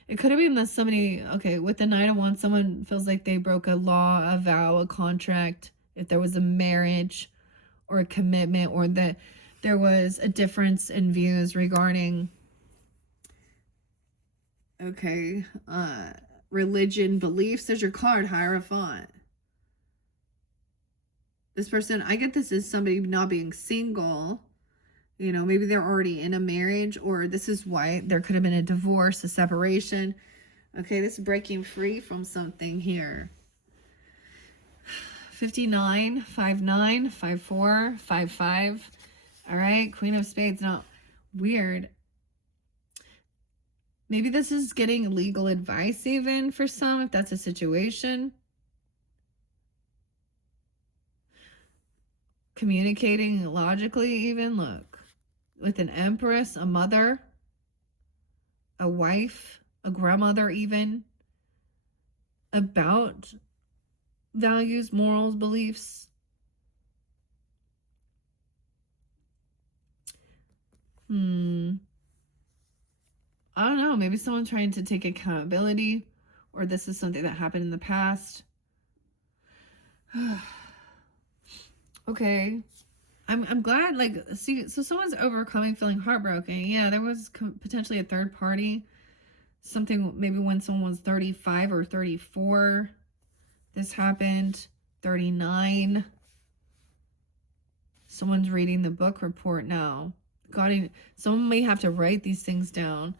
it could have been that somebody, okay, with the Knight of Wands, someone feels like they broke a law, a vow, a contract, if there was a marriage or a commitment, or that there was a difference in views regarding, okay, religion, beliefs. There's your card, Hierophant. This person, I get this as somebody not being single. You know, maybe they're already in a marriage, or this is why there could have been a divorce, a separation. Okay, this is breaking free from something here. 59, 59, 54, 55. All right, Queen of Spades. Now, weird. Maybe this is getting legal advice even for some, if that's a situation. Communicating logically even, look. With an Empress, a mother, a wife, a grandmother even. About values, morals, beliefs. I don't know. Maybe someone trying to take accountability, or this is something that happened in the past. Okay. I'm glad, like, see, so someone's overcoming feeling heartbroken. Yeah, there was potentially a third party. Something, maybe when someone was 35 or 34. This happened. 39. Someone's reading the book report now. Someone may have to write these things down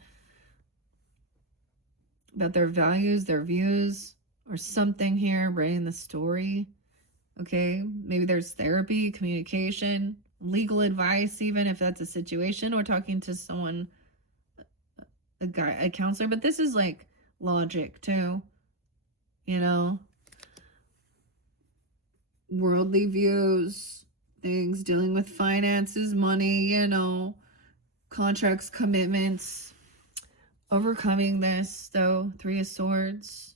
about their values, their views, or something here, writing the story. Okay, maybe there's therapy, communication, legal advice, even if that's a situation, or talking to someone, a counselor. But this is like logic too, you know, worldly views, things dealing with finances, money, you know, contracts, commitments, overcoming this though. 3 of Swords.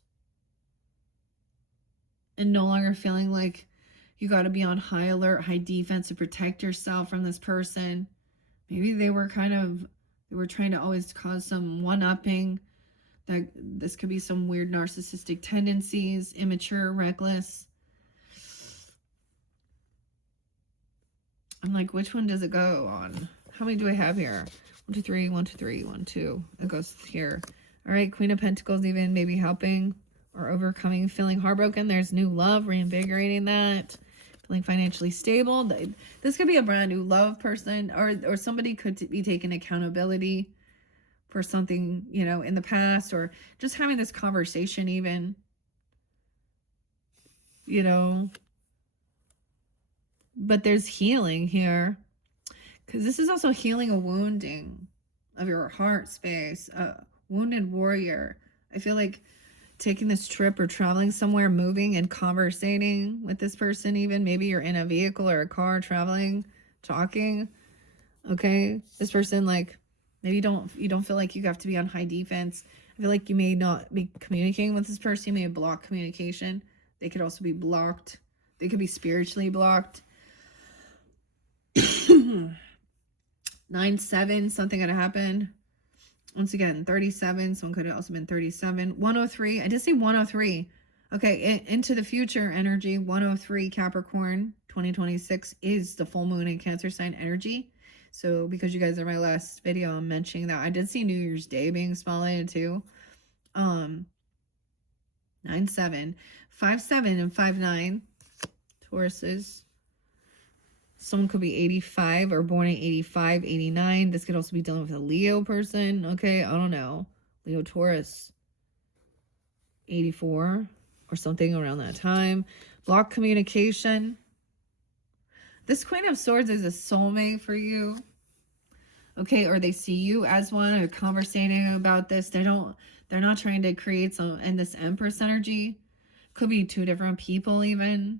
And no longer feeling like you got to be on high alert, high defense to protect yourself from this person. Maybe they were trying to always cause some one-upping. That this could be some weird narcissistic tendencies, immature, reckless. I'm like, which one does it go on? How many do I have here? 1, 2, 3, 1, 2, 3, 1, 2. It goes here. All right, Queen of Pentacles even maybe helping or overcoming, feeling heartbroken. There's new love, reinvigorating that. feeling financially stable. This could be a brand new love person, or somebody could be taking accountability for something, you know, in the past, or just having this conversation even, you know. But there's healing here, because this is also healing a wounding of your heart space. Wounded warrior. I feel like taking this trip or traveling somewhere, moving and conversating with this person, even maybe you're in a vehicle or a car traveling, talking. Okay, this person, like, maybe you don't feel like you have to be on high defense. I feel like you may not be communicating with this person. You may block communication. They could also be blocked. They could be spiritually blocked. 9-7, something had happened. Once again, 37, someone could have also been 37. 103, I did see 103. Okay, into the future energy, 103 Capricorn, 2026 is the full moon in Cancer sign energy. So because you guys are my last video, I'm mentioning that. I did see New Year's Day being spotlighted too. 9-7, 5-7, and 5-9 Tauruses. Someone could be 85 or born in 85, 89. This could also be dealing with a Leo person. Okay, I don't know. Leo, Taurus, 84 or something around that time. Block communication. This Queen of Swords is a soulmate for you. Okay, or they see you as one, or conversating about this. They're not trying to create some, and this Empress energy could be two different people even.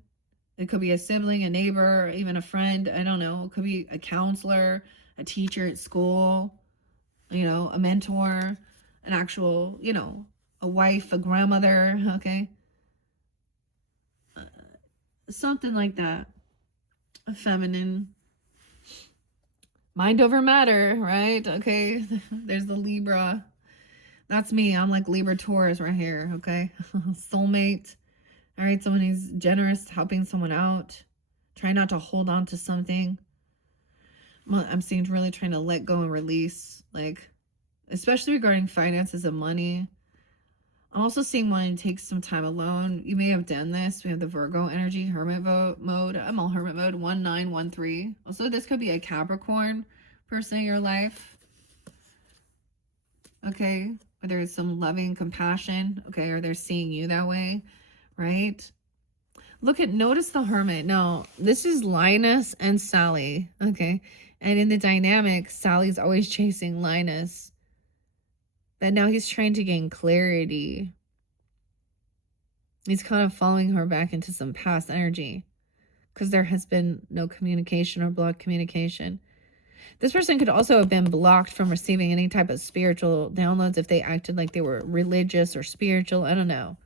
It could be a sibling, a neighbor, even a friend. I don't know. It could be a counselor, a teacher at school, you know, a mentor, an actual, you know, a wife, a grandmother, okay? Something like that. A feminine. Mind over matter, right? Okay. There's the Libra. That's me. I'm like Libra Taurus right here, okay? Soulmate. All right, someone who's generous, helping someone out. Try not to hold on to something. I'm seeing really trying to let go and release, like, especially regarding finances and money. I'm also seeing wanting to take some time alone. You may have done this. We have the Virgo energy, hermit mode. I'm all hermit mode, 1913. Also, this could be a Capricorn person in your life. Okay, whether it's some loving compassion, okay, or they're seeing you that way, right? Notice the hermit. No, this is Linus and Sally, okay? And in the dynamic, Sally's always chasing Linus. But now he's trying to gain clarity. He's kind of following her back into some past energy because there has been no communication or blocked communication. This person could also have been blocked from receiving any type of spiritual downloads if they acted like they were religious or spiritual. I don't know.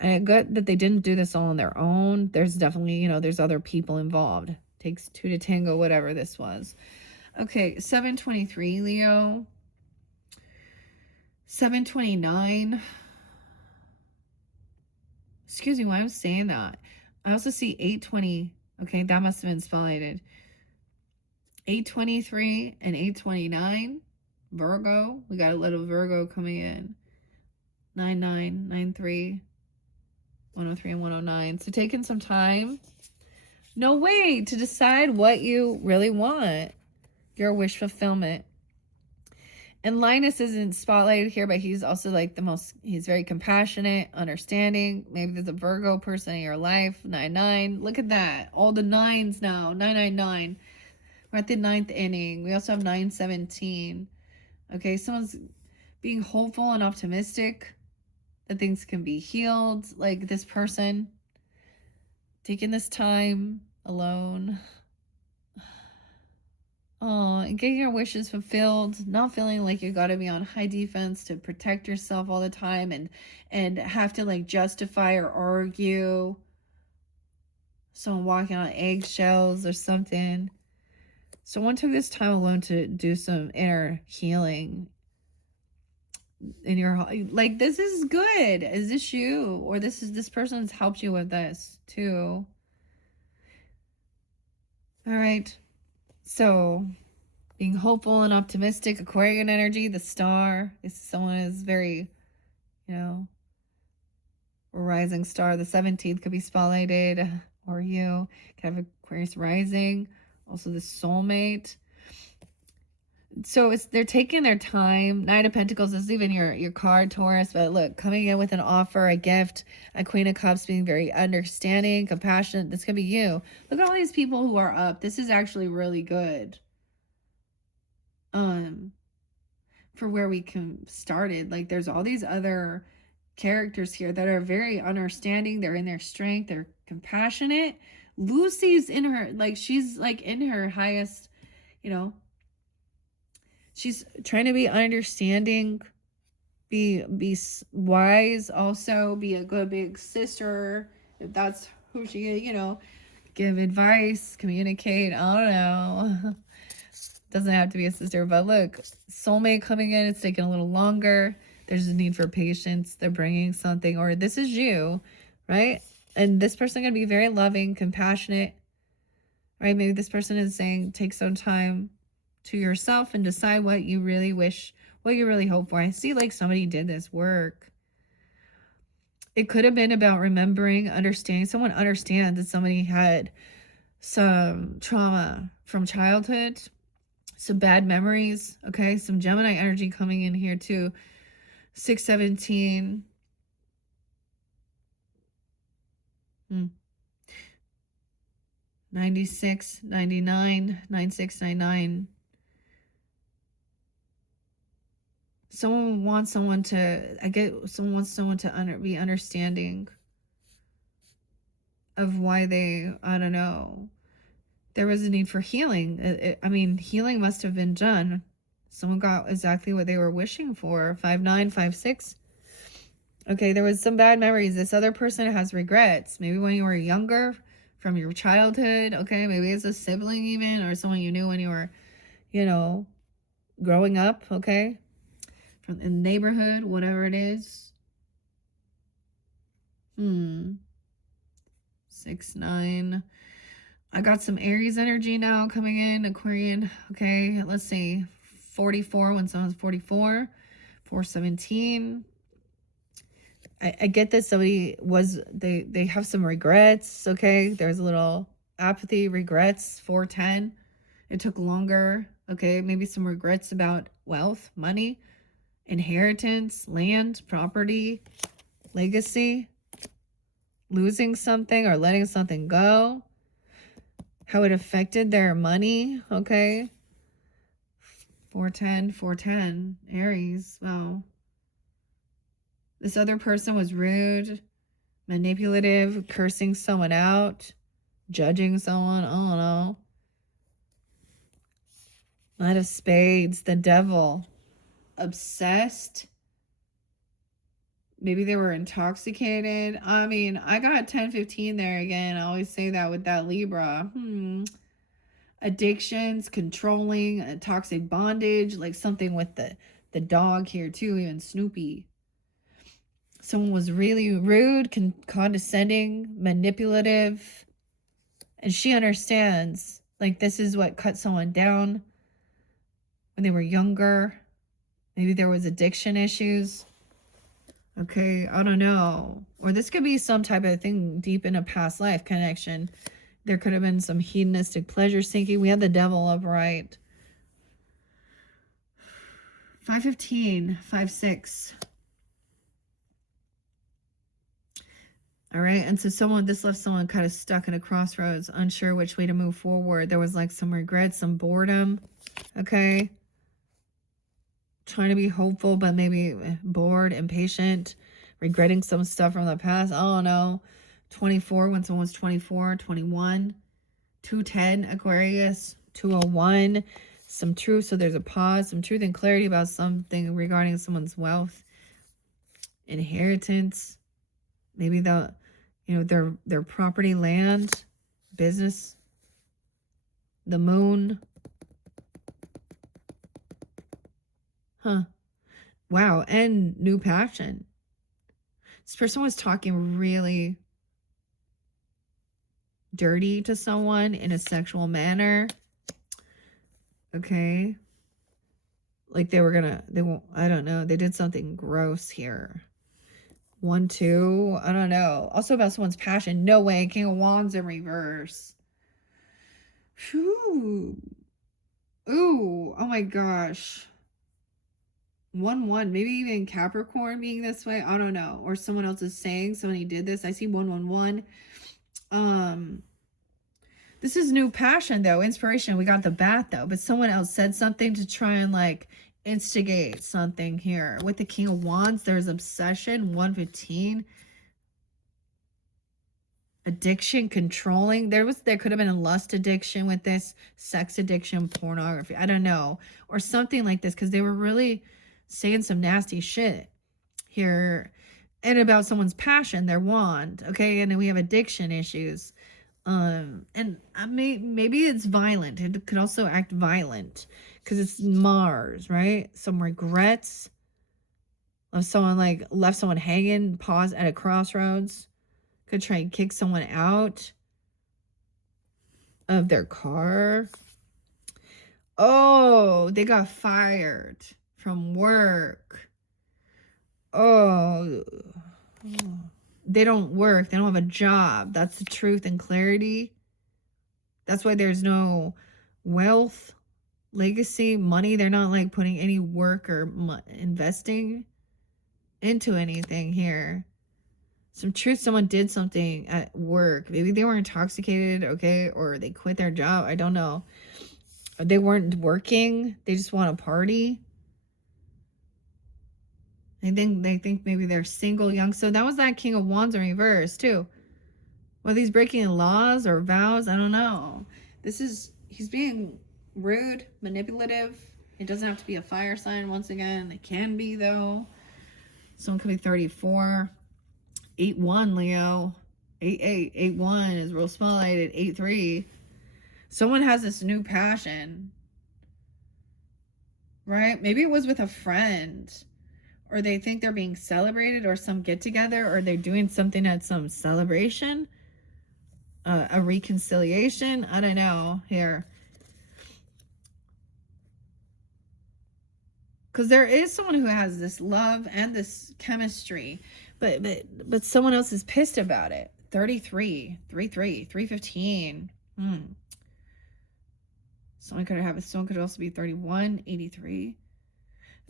I got that they didn't do this all on their own. There's definitely, you know, there's other people involved. Takes two to tango, whatever this was. Okay, 723, Leo. 729. Excuse me, why I'm saying that. I also see 820. Okay, that must have been spotlighted. 823 and 829. Virgo. We got a little Virgo coming in. 9993. 103 and 109. So taking some time. No way to decide what you really want. Your wish fulfillment. And Linus isn't spotlighted here, but he's also like he's very compassionate, understanding. Maybe there's a Virgo person in your life. 99. Look at that. All the nines now. 999. We're at the 9th inning. We also have 917. Okay, someone's being hopeful and optimistic that things can be healed. Like this person taking this time alone. Oh, and getting your wishes fulfilled, not feeling like you got to be on high defense to protect yourself all the time and have to like justify or argue. Someone walking on eggshells or something. Someone took this time alone to do some inner healing in your, like, this is good. Is this you? Or this person's helped you with this too. All right. So being hopeful and optimistic, Aquarian energy, the star. If someone is very, you know, rising star. The 17th could be spotlighted. or you. Kind of Aquarius rising. Also the soulmate. So they're taking their time. Knight of Pentacles is even your card, Taurus. But look, coming in with an offer, a gift, a Queen of Cups, being very understanding, compassionate. This could be you. Look at all these people who are up. This is actually really good. For where we started. Like there's all these other characters here that are very understanding. They're in their strength. They're compassionate. Lucy's in her, like she's like in her highest, you know, she's trying to be understanding, be wise, also be a good big sister, if that's who she is, you know, give advice, communicate. I don't know. Doesn't have to be a sister, but look, soulmate coming in. It's taking a little longer. There's a need for patience. They're bringing something, or this is you, right? And this person going to be very loving, compassionate, right? Maybe this person is saying, take some time to yourself and decide what you really wish, what you really hope for. I see like somebody did this work. It could have been about remembering, understanding. Someone understands that somebody had some trauma from childhood, some bad memories. Okay, some Gemini energy coming in here too. 617. 96, 99, 9699. Someone wants someone to, someone wants someone to be understanding of why they, I don't know. There was a need for healing. I mean, healing must have been done. Someone got exactly what they were wishing for. 59, 56. Okay, there was some bad memories. This other person has regrets. Maybe when you were younger, from your childhood. Okay, maybe it's a sibling even, or someone you knew when you were, you know, growing up. Okay, from the neighborhood, whatever it is. 6, 9. I got some Aries energy now coming in, Aquarian. Okay, let's see. 44 when someone's 44. 417. I get that somebody was, they have some regrets. Okay, there's a little apathy, regrets. 410. It took longer. Okay, maybe some regrets about wealth, money, inheritance, land, property, legacy, losing something or letting something go, how it affected their money. Okay, 410, 410, Aries. Wow. This other person was rude, manipulative, cursing someone out, judging someone. I don't know. Knight of Spades, the devil, obsessed. Maybe they were intoxicated. I mean, I got 10, 15 there again. I always say that with that Libra. Addictions, controlling, a toxic bondage, like something with the dog here too, even Snoopy. Someone was really rude, condescending, manipulative. And she understands, like, this is what cut someone down when they were younger. Maybe there was addiction issues. Okay, I don't know. Or this could be some type of thing deep in a past life connection. There could have been some hedonistic pleasure seeking. We had the devil upright. 515, 56. All right, and so this left someone kind of stuck at a crossroads, unsure which way to move forward. There was like some regret, some boredom. Okay. Trying to be hopeful, but maybe bored, impatient, regretting some stuff from the past. I don't know. 24 when someone's 24, 21. 210, Aquarius. 201. Some truth. So there's a pause, some truth and clarity about something regarding someone's wealth. Inheritance. Maybe their property, land, business. The moon. Wow. And new passion. This person was talking really dirty to someone in a sexual manner. Okay. Like I don't know. They did something gross here. 1, 2. I don't know. Also about someone's passion. No way. King of Wands in reverse. Whew. Ooh. Oh my gosh. 1, 1. Maybe even Capricorn being this way. I don't know. Or someone else is saying somebody did this. I see 1, 1, 1. This is new passion though. Inspiration. We got the bat though. But someone else said something to try and like instigate something here. With the King of Wands, there's obsession. 115. Addiction, controlling. There could have been a lust addiction with this, sex addiction, pornography. I don't know. Or something like this, because they were really saying some nasty shit here. And about someone's passion, their wand. Okay, and then we have addiction issues. And maybe it's violent. It could also act violent because it's Mars, right? Some regrets of someone like left someone hanging, paused at a crossroads. Could try and kick someone out of their car. Oh, they got fired from work. Oh, they don't work. They don't have a job. That's the truth and clarity. That's why there's no wealth, legacy, money. They're not like putting any work or investing into anything here. Some truth, someone did something at work. Maybe they were intoxicated, okay, or they quit their job. I don't know. They weren't working. They just want to party. They think maybe they're single, young. So that was that King of Wands in reverse too. Whether he's breaking laws or vows, I don't know. He's being rude, manipulative. It doesn't have to be a fire sign once again. It can be though. Someone could be 34. 8-1, Leo. 8-8. 8-1 is real spotlighted. 8-3. Someone has this new passion. Right? Maybe it was with a friend. Or they think they're being celebrated or some get together. Or they're doing something at some celebration. A reconciliation. I don't know. Here. Because there is someone who has this love and this chemistry. But someone else is pissed about it. 33, 3-3, 315. Someone could also be 31, 83.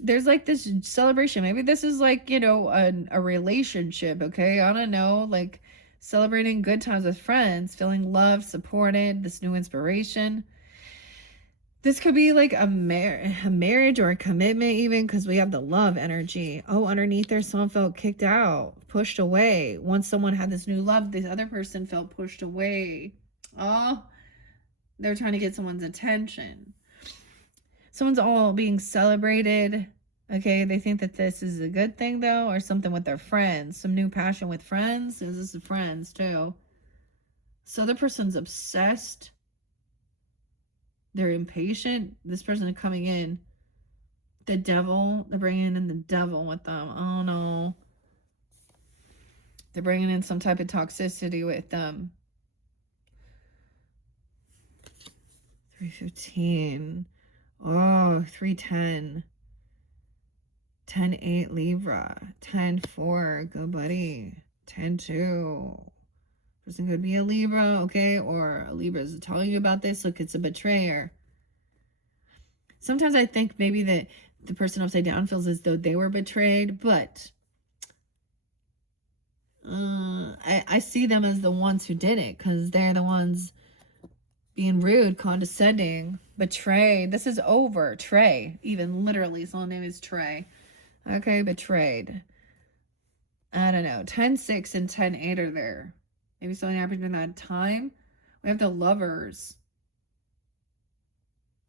There's like this celebration. Maybe this is like, you know, a relationship, okay? I don't know, like celebrating good times with friends, feeling loved, supported, this new inspiration. This could be like a marriage or a commitment even, because we have the love energy. Oh, underneath there, someone felt kicked out, pushed away. Once someone had this new love, this other person felt pushed away. Oh, they're trying to get someone's attention. Someone's all being celebrated. Okay, they think that this is a good thing though, or something with their friends. Some new passion with friends. This is friends too. So the person's obsessed. They're impatient. This person coming in. The devil. They're bringing in the devil with them. Oh no. They're bringing in some type of toxicity with them. 315. Oh, 310. 10-8 Libra. 10-4. Good buddy. 10-2. Person could be a Libra, okay? Or a Libra is telling you about this. Look, it's a betrayer. Sometimes I think maybe that the person upside down feels as though they were betrayed, but I see them as the ones who did it, because they're the ones being rude, condescending, betrayed. This is over. Trey, even literally, his whole name is Trey. Okay, betrayed. I don't know. 10-6 and 10-8 are there. Maybe something happened during that time. We have the Lovers.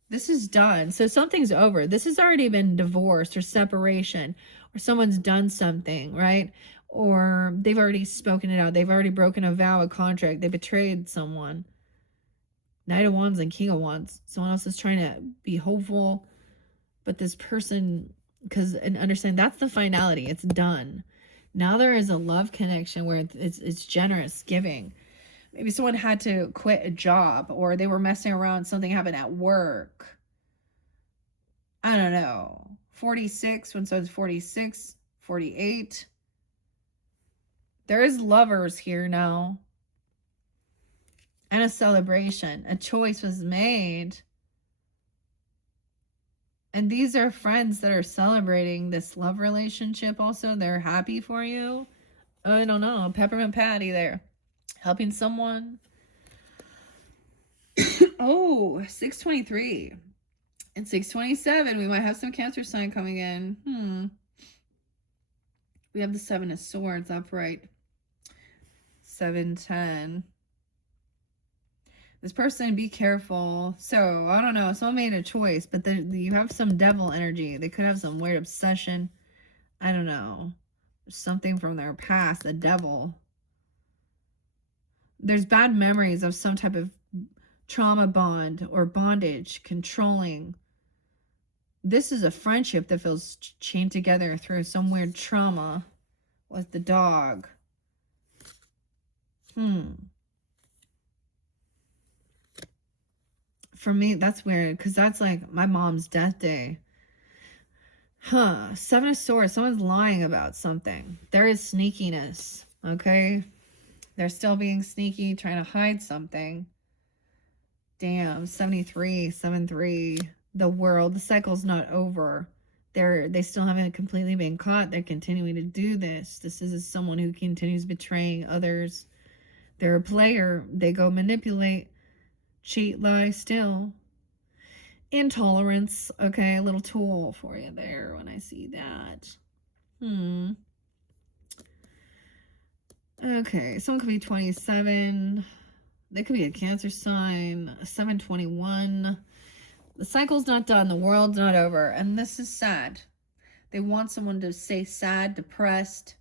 This is done. So something's over. This has already been divorced or separation, or someone's done something, right? Or they've already spoken it out. They've already broken a vow, a contract. They betrayed someone. Knight of Wands and King of Wands. Someone else is trying to be hopeful. But this person, and understand that's the finality. It's done. Now there is a love connection where it's generous, giving. Maybe someone had to quit a job, or they were messing around, something happened at work. I don't know. 46, when someone's 46, 48. There is lovers here now. And a celebration. A choice was made. And these are friends that are celebrating this love relationship also. They're happy for you. I don't know. Peppermint Patty there. Helping someone. Oh, 623. And 627. We might have some Cancer sign coming in. We have the 7 of Swords upright. 710. This person, be careful. So, I don't know. Someone made a choice, but you have some devil energy. They could have some weird obsession. I don't know. Something from their past, the devil. There's bad memories of some type of trauma bond or bondage, controlling. This is a friendship that feels chained together through some weird trauma with the dog. For me, that's weird because that's like my mom's death day. 7 of Swords. Someone's lying about something. There is sneakiness. Okay. They're still being sneaky, trying to hide something. Damn. 73, 7-3. The world. The cycle's not over. They still haven't completely been caught. They're continuing to do this. This is someone who continues betraying others. They're a player. They go manipulate, cheat, lie, steal. Intolerance. Okay, a little tool for you there when I see that. Okay, someone could be 27. They could be a Cancer sign. 721. The cycle's not done. The world's not over. And this is sad. They want someone to stay sad, depressed.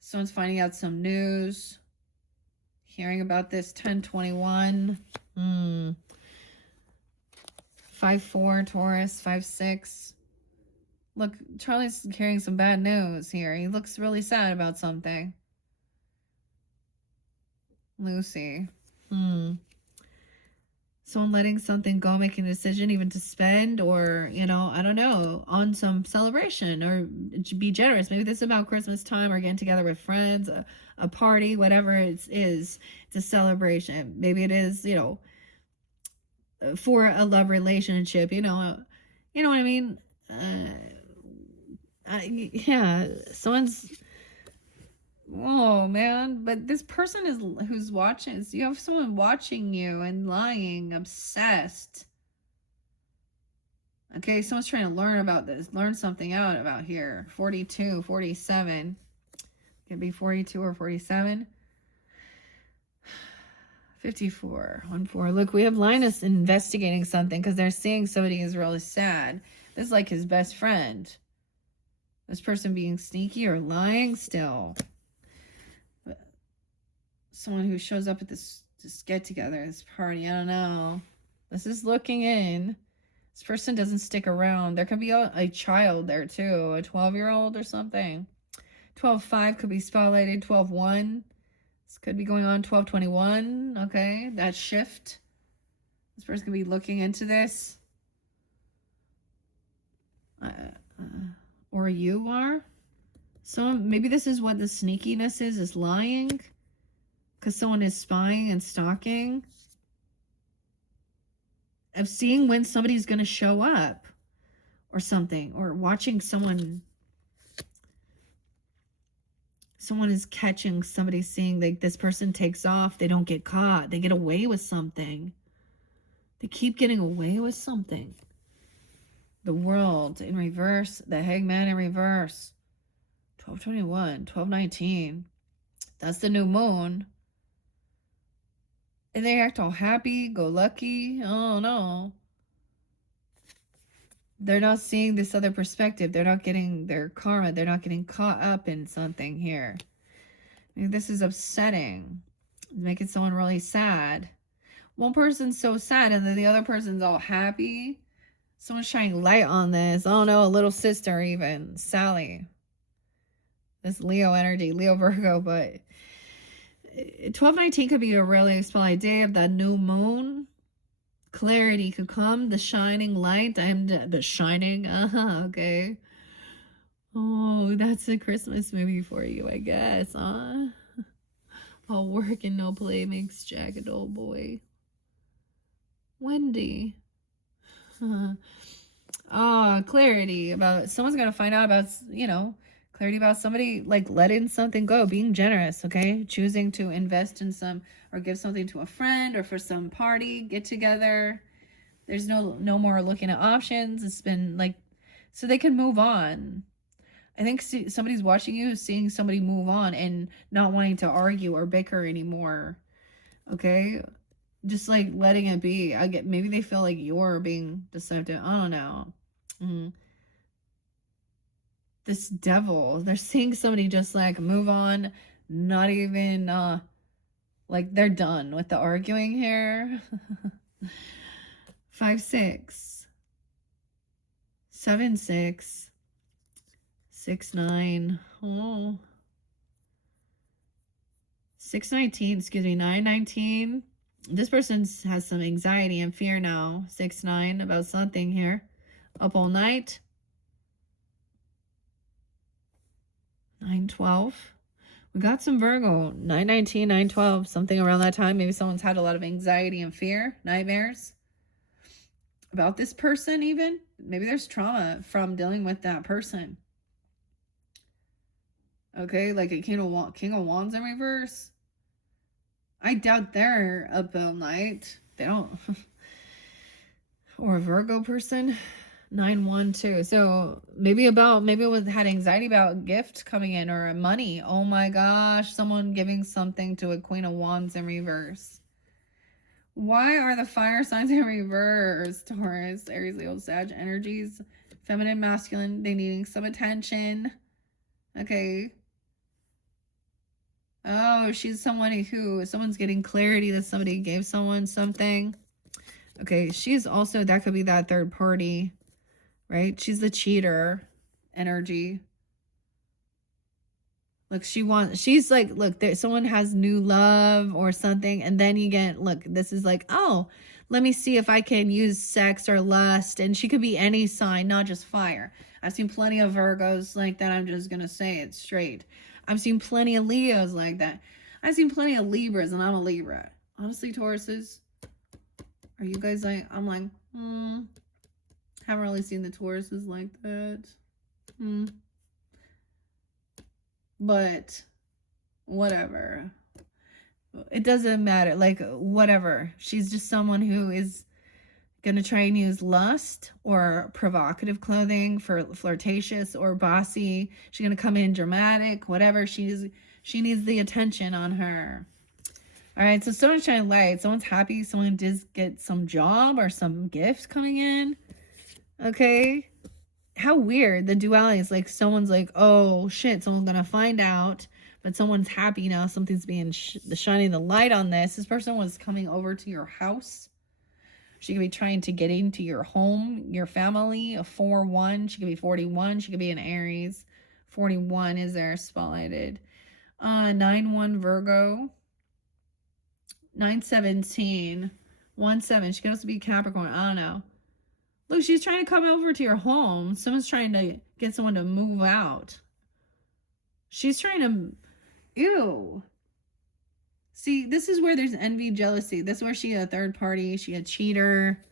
Someone's finding out some news. Hearing about this. 1021. 5-4 Taurus. 5-6. Look, Charlie's carrying some bad news here. He looks really sad about something. Lucy. Someone letting something go, making a decision even to spend or, you know, I don't know, on some celebration or be generous. Maybe this is about Christmas time or getting together with friends, a party, whatever it is. It's a celebration. Maybe it is, you know, for a love relationship, you know what I mean? Yeah, someone's, oh man, but this person who's watching, you have someone watching you and lying, obsessed. Okay, someone's trying to learn about this, learn something out about here. 42, 47. Could be 42 or 47. 54, 1-4. Look, we have Linus investigating something because they're seeing somebody is really sad. This is like his best friend. This person being sneaky or lying still. But someone who shows up at this get together, this party, I don't know. This is looking in. This person doesn't stick around. There could be a child there too, a 12-year-old or something. 12-5 could be spotlighted. 12-1. This could be going on. 12-21. Okay, that shift. This person could be looking into this. Or you are. So maybe this is what the sneakiness is lying. Because someone is spying and stalking. Of seeing when somebody's going to show up. Or something. Or watching someone is catching somebody, seeing like this person takes off. They don't get caught. They get away with something. They keep getting away with something. The World in reverse. The Hangman in reverse. 12-21. 12-19. That's the new moon. And they act all happy, go lucky. Oh no. They're not seeing this other perspective. They're not getting their karma. They're not getting caught up in something here. Maybe this is upsetting. Making someone really sad. One person's so sad and then the other person's all happy. Someone's shining light on this. I don't know, a little sister even. Sally. This Leo energy. Leo Virgo, but 12-19 could be a really spotlight day of that new moon. Clarity could come, the shining light. I'm the shining. Okay. Oh, that's a Christmas movie for you, I guess, huh? All work and no play makes Jack a dull boy. Wendy. Clarity about someone's gonna find out about, clarity about somebody like letting something go, being generous, okay? Choosing to invest in some or give something to a friend or for some party, get together. There's no more looking at options. It's been like, so they can move on. I think somebody's watching you, seeing somebody move on and not wanting to argue or bicker anymore. Okay? Just like letting it be. I get maybe they feel like you're being deceptive. I don't know. Mm. This devil, they're seeing somebody just like move on, not even like they're done with the arguing here. 5 6 7 6 6 9. Oh, 619, excuse me, 919. This person has some anxiety and fear now. 6 9 about something here. Up all night. 912. We got some Virgo. 919, 912, something around that time. Maybe someone's had a lot of anxiety and fear, nightmares about this person even. Maybe there's trauma from dealing with that person. Okay, like a King of Wands in reverse. I doubt they're up all night. They don't. Or a Virgo person. 912. So maybe it was had anxiety about gift coming in or money. Oh my gosh, someone giving something to a Queen of Wands in reverse. Why are the fire signs in reverse? Taurus, Aries, Leo, Sag energies. Feminine, masculine, they needing some attention. Okay. Oh, she's someone's getting clarity that somebody gave someone something. Okay, she's also, that could be that third party, right? She's the cheater energy. Look, she's like, look, someone has new love or something, and then you get, look, this is like, oh, let me see if I can use sex or lust, and she could be any sign, not just fire. I've seen plenty of Virgos like that. I'm just gonna say it straight. I've seen plenty of Leos like that. I've seen plenty of Libras, and I'm a Libra. Honestly, Tauruses, are you guys like, I'm like, haven't really seen the Tauruses like that. But whatever. It doesn't matter. Like, whatever. She's just someone who is going to try and use lust or provocative clothing for flirtatious or bossy. She's going to come in dramatic, whatever. She needs the attention on her. All right, so someone's shining light. Someone's happy. Someone does get some job or some gift coming in. Okay. How weird. The duality is like someone's like, oh shit, someone's going to find out. But someone's happy now. Something's being shining the light on this. This person was coming over to your house. She could be trying to get into your home, your family. A 4-1. She could be 41. She could be an Aries. 41 is there spotlighted. 9-1 Virgo. 9-17. 1-7. She could also be Capricorn. I don't know. Look, she's trying to come over to your home. Someone's trying to get someone to move out. She's trying to... Ew. See, this is where there's envy, jealousy. This is where she a third party. She a cheater.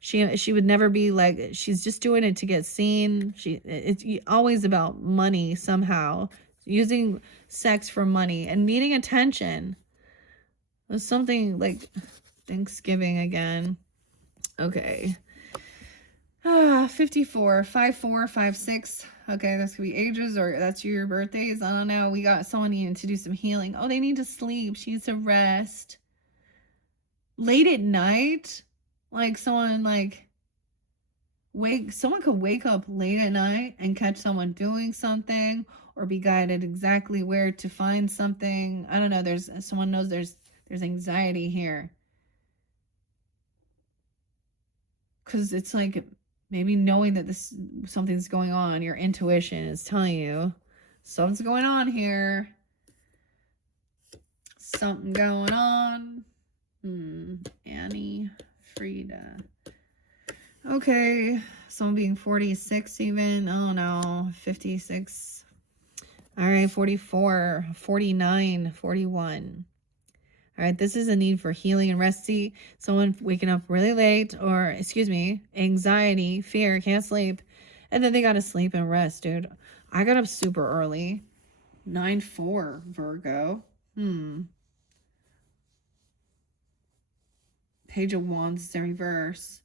She would never be like, she's just doing it to get seen. It's always about money somehow. Using sex for money and needing attention. There's something like Thanksgiving again. Okay. 54, 54, 56. Okay, this could be ages or that's your birthdays. I don't know. We got someone needing to do some healing. Oh, they need to sleep. She needs to rest. Late at night, like someone could wake up late at night and catch someone doing something or be guided exactly where to find something. I don't know. Someone knows there's anxiety here. Cause it's like, maybe knowing that something's going on, your intuition is telling you something's going on here. Something going on. Annie, Frida. Okay, Someone being 46 even. Oh no, 56. All right, 44, 49, 41. All right, this is a need for healing and rest. See, someone waking up really late, or excuse me, anxiety, fear, can't sleep. And then they got to sleep and rest, dude. I got up super early. 9-4, Virgo. Page of Wands in reverse.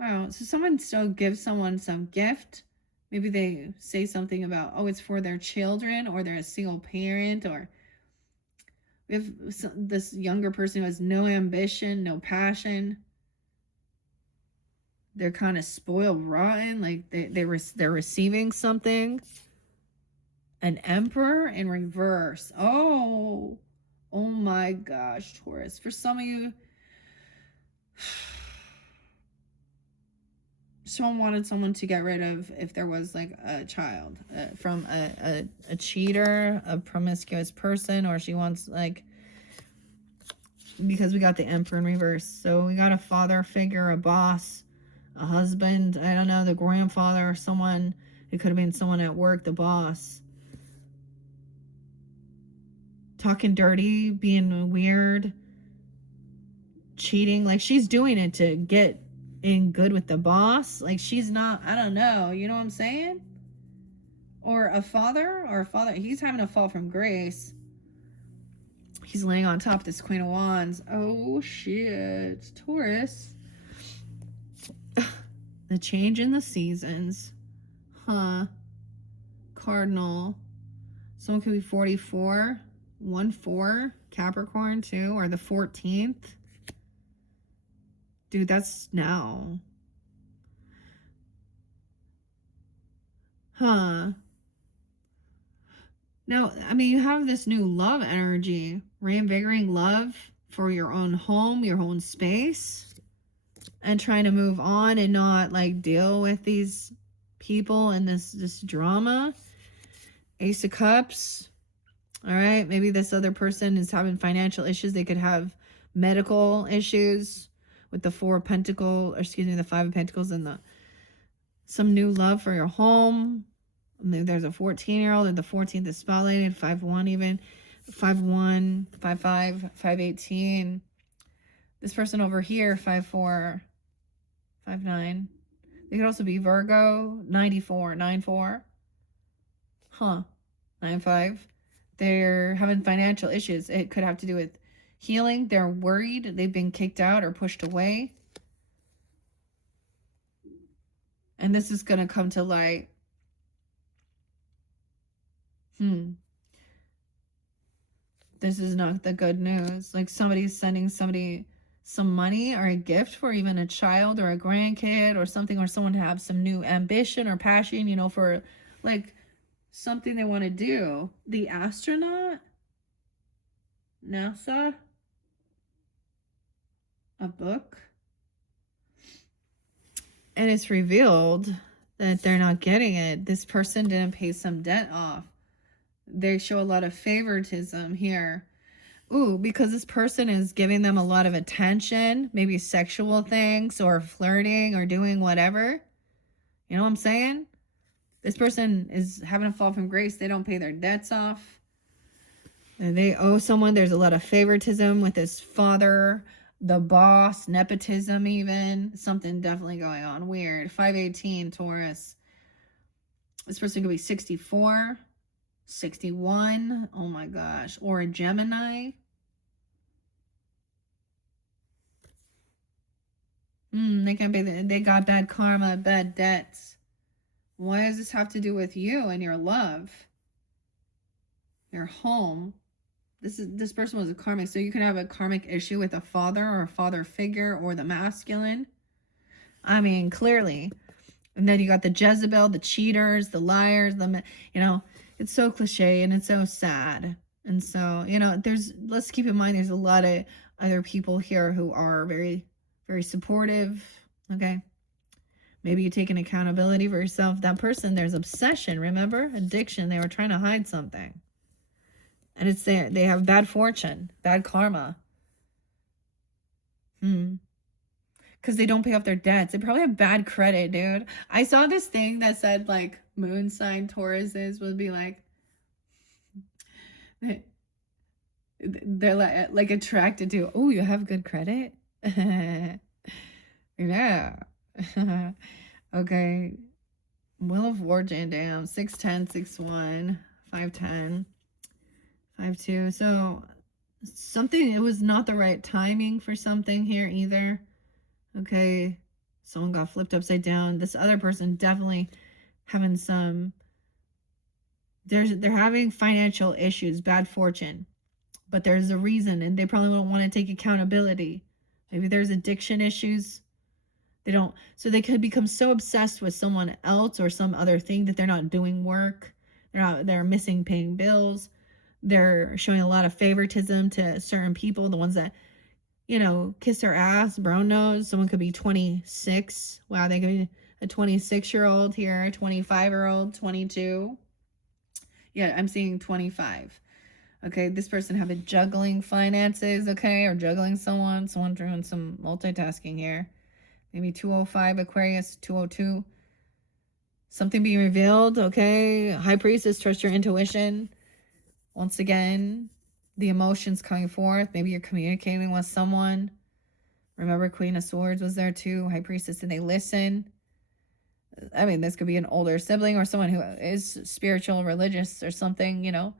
Wow, so someone still gives someone some gift. Maybe they say something about, oh, it's for their children, or they're a single parent, or we have this younger person who has no ambition, no passion. They're kind of spoiled rotten, like they're receiving something. An Emperor in reverse. Oh my gosh, Taurus. For some of you, someone wanted someone to get rid of if there was like a child from a cheater, a promiscuous person, or she wants like, because we got the Emperor in reverse. So we got a father figure, a boss, a husband, I don't know, the grandfather, someone. It could have been someone at work, the boss. Talking dirty, being weird, cheating. Like she's doing it to get in good with the boss. Like she's not, I don't know, you know what I'm saying? Or a father, he's having a fall from grace. He's laying on top of this Queen of Wands. Oh shit, Taurus. The change in the seasons. Huh. Cardinal. Someone could be 44. 1-4. Capricorn too. Or the 14th. Dude, that's now. Huh. Now, I mean, you have this new love energy. Reinvigorating love for your own home, your own space. And trying to move on and not like deal with these people and this drama. Ace of Cups. All right, maybe this other person is having financial issues. They could have medical issues with the 4 of Pentacles, or excuse me, the 5 of Pentacles, and some new love for your home. Maybe there's a 14-year-old, and the 14th is spotlighted, 5-1 even, 5-1, 5-5, 5-18. This person over here, 5-4, 5-9. They could also be Virgo, 94, 9-4. Huh, 9-5. They're having financial issues. It could have to do with healing. They're worried. They've been kicked out or pushed away. And this is going to come to light. This is not the good news. Like somebody's sending somebody some money or a gift for even a child or a grandkid or something, or someone to have some new ambition or passion, you know, for like something they want to do. The astronaut, NASA, a book, and it's revealed that they're not getting it. This person didn't pay some debt off. They show a lot of favoritism here. Ooh, because this person is giving them a lot of attention, maybe sexual things or flirting or doing whatever. You know what I'm saying? This person is having a fall from grace. They don't pay their debts off. And they owe someone. There's a lot of favoritism with his father, the boss, nepotism even. Something definitely going on. Weird. 5-18, Taurus. This person could be 64, 61. Oh my gosh. Or a Gemini. They can be. They got bad karma, bad debts. Why does this have to do with you and your love? Your home. This person was a karmic, so you can have a karmic issue with a father or a father figure or the masculine. I mean, clearly. And then you got the Jezebel, the cheaters, the liars, you know, it's so cliche and it's so sad. And so, you know, let's keep in mind, there's a lot of other people here who are very, very supportive. Okay. Maybe you take an accountability for yourself. That person, there's obsession, remember? Addiction. They were trying to hide something. And it's there. They have bad fortune, bad karma. because they don't pay off their debts. They probably have bad credit, dude. I saw this thing that said like moon sign Tauruses would be like they're like attracted to. Oh, you have good credit. Yeah. Okay. Wheel of Fortune, damn. 610, 61, 510, 52. So something, it was not the right timing for something here either. Okay. Someone got flipped upside down. This other person definitely having some, they're having financial issues, bad fortune. But there's a reason, and they probably don't want to take accountability. Maybe there's addiction issues. They don't, so they could become so obsessed with someone else or some other thing that they're not doing work. They're missing paying bills. They're showing a lot of favoritism to certain people, the ones that, kiss their ass, brown nose. Someone could be 26. Wow, they could be a 26-year-old here, a 25-year-old, 22. Yeah, I'm seeing 25. Okay, this person have a juggling finances, okay, or juggling someone doing some multitasking here. Maybe 205 Aquarius, 202. Something being revealed, okay? High Priestess, trust your intuition. Once again, the emotions coming forth. Maybe you're communicating with someone. Remember, Queen of Swords was there too. High Priestess, and they listen. I mean, this could be an older sibling or someone who is spiritual, religious or something,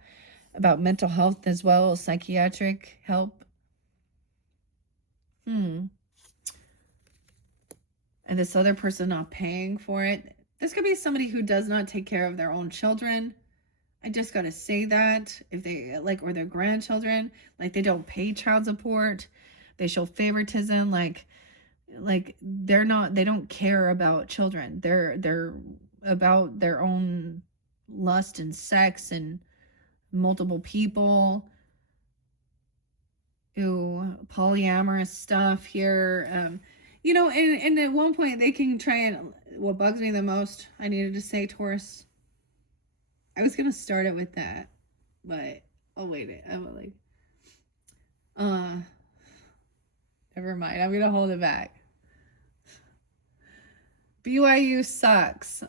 about mental health as well, psychiatric help. And this other person not paying for it. This could be somebody who does not take care of their own children. I just gotta say that. If they or their grandchildren, they don't pay child support. They show favoritism, they don't care about children. They're about their own lust and sex and multiple people. Ooh, polyamorous stuff here. And at one point they can try and, what bugs me the most, I needed to say Taurus. I was going to start it with that, but I'll wait it. I will never mind. I'm going to hold it back. BYU sucks.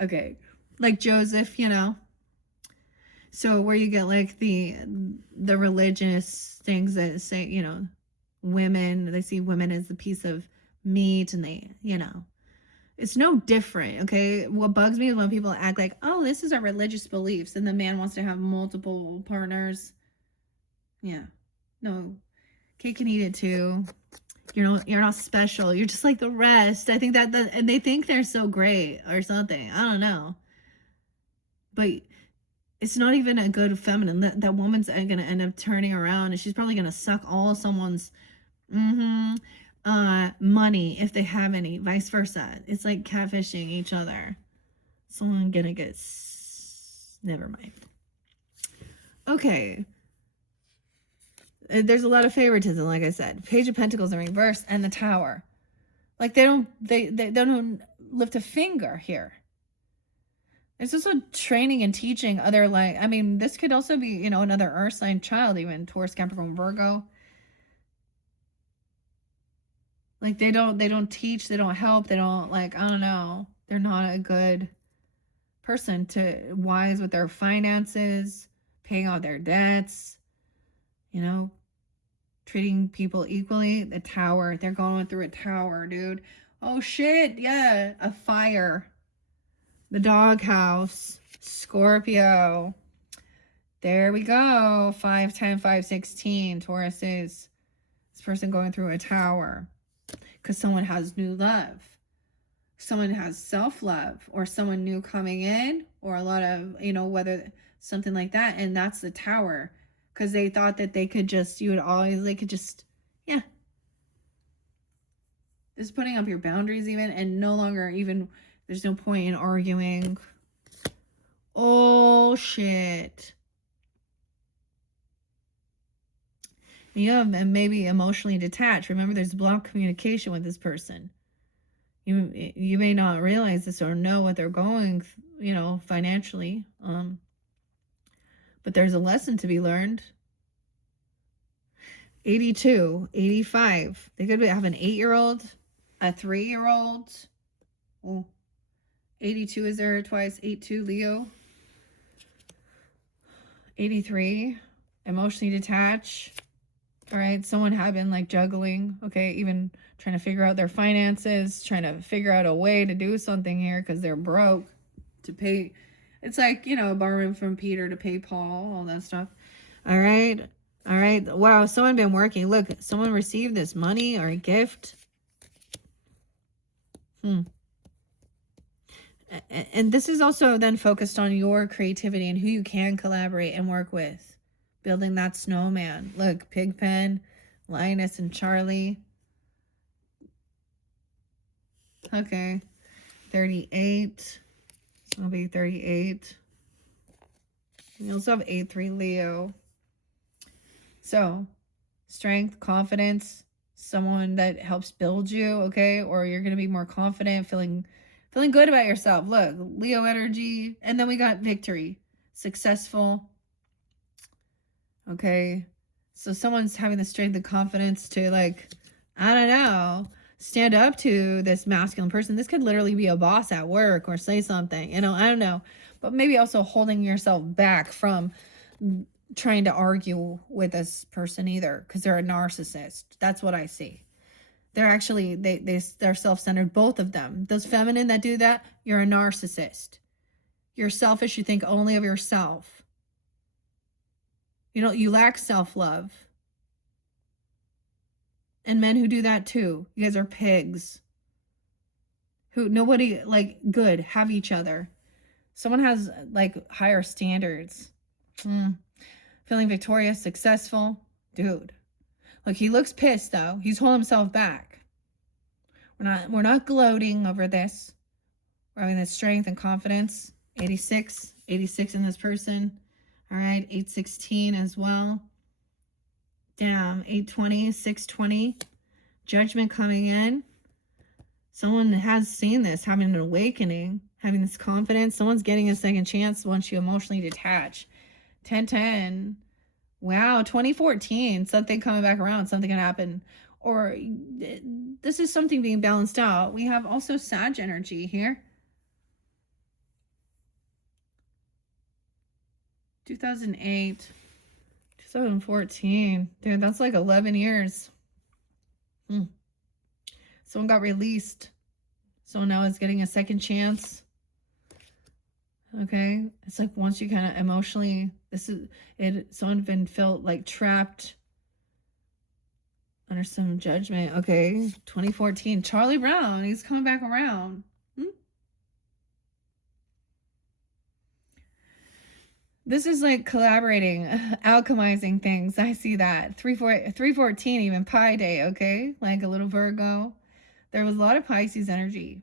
Okay. Like Joseph, So where you get the religious things that say, women, they see women as a piece of meat, and they, it's no different. Okay. What bugs me is when people act like, oh, this is our religious beliefs, and the man wants to have multiple partners. Yeah. No, cake can eat it too. You're not special. You're just like the rest. I think and they think they're so great or something. I don't know. But it's not even a good feminine. That woman's going to end up turning around, and she's probably going to suck all someone's money if they have any, vice versa. It's like catfishing each other. Someone gonna get never mind. Okay. There's a lot of favoritism, like I said. Page of Pentacles in reverse and the Tower. They don't lift a finger here. There's also training and teaching other, this could also be, another earth sign child, even Taurus, Capricorn, Virgo. They don't teach, they don't help, they don't, I don't know. They're not a good person to wise with their finances, paying off their debts, treating people equally. The Tower, they're going through a tower, dude. Oh shit, yeah, a fire. The doghouse, Scorpio. There we go. 510, 516, Taurus is this person going through a tower because someone has new love. Someone has self-love, or someone new coming in, or a lot of, whether something like that. And that's the Tower, because they thought that they could just, yeah. Just putting up your boundaries even, and no longer even, there's no point in arguing. Oh, shit. You have maybe emotionally detached. Remember, there's blocked communication with this person. You may not realize this or know what they're going, financially. But there's a lesson to be learned. 82, 85. They could have an 8-year-old, a 3-year-old. Oh, 82 is there twice. 82, Leo. 83, emotionally detached. All right, someone had been like juggling, okay, even trying to figure out their finances, trying to figure out a way to do something here because they're broke to pay. It's like, you know, borrowing from Peter to pay Paul, all that stuff. All right. All right. Wow, someone been working. Look, someone received this money or a gift. And this is also then focused on your creativity and who you can collaborate and work with. Building that snowman. Look, Pigpen, Linus, and Charlie. Okay. 38. It'll be 38. We also have 8-3 Leo. So, strength, confidence, someone that helps build you, okay? Or you're going to be more confident, feeling good about yourself. Look, Leo energy. And then we got victory, successful. Okay. So someone's having the strength and confidence to, like, I don't know, stand up to this masculine person. This could literally be a boss at work or say something, you know, I don't know. But maybe also holding yourself back from trying to argue with this person either, because they're a narcissist. That's what I see. They're actually, they're self-centered, both of them. Those feminine that do that, you're a narcissist. You're selfish. You think only of yourself. You know, you lack self-love. And men who do that too. You guys are pigs. Who, nobody, like, good, have each other. Someone has, like, higher standards. Feeling victorious, successful. Dude. Look, he looks pissed, though. He's holding himself back. We're not gloating over this. We're having this strength and confidence. 86 in this person. All right, 816 as well. Damn, 820, 620. Judgment coming in. Someone has seen this, having an awakening, having this confidence. Someone's getting a second chance once you emotionally detach. 1010. Wow, 2014. Something coming back around. Something can happen. Or this is something being balanced out. We have also Sag energy here. 2008. 2014. Dude, that's like 11 years. Someone got released. Someone now is getting a second chance. Okay. It's like once you kind of emotionally, someone's been felt like trapped under some judgment. Okay. 2014. Charlie Brown. He's coming back around. This is like collaborating, alchemizing things. I see that. 314, even Pi Day, okay? Like a little Virgo. There was a lot of Pisces energy.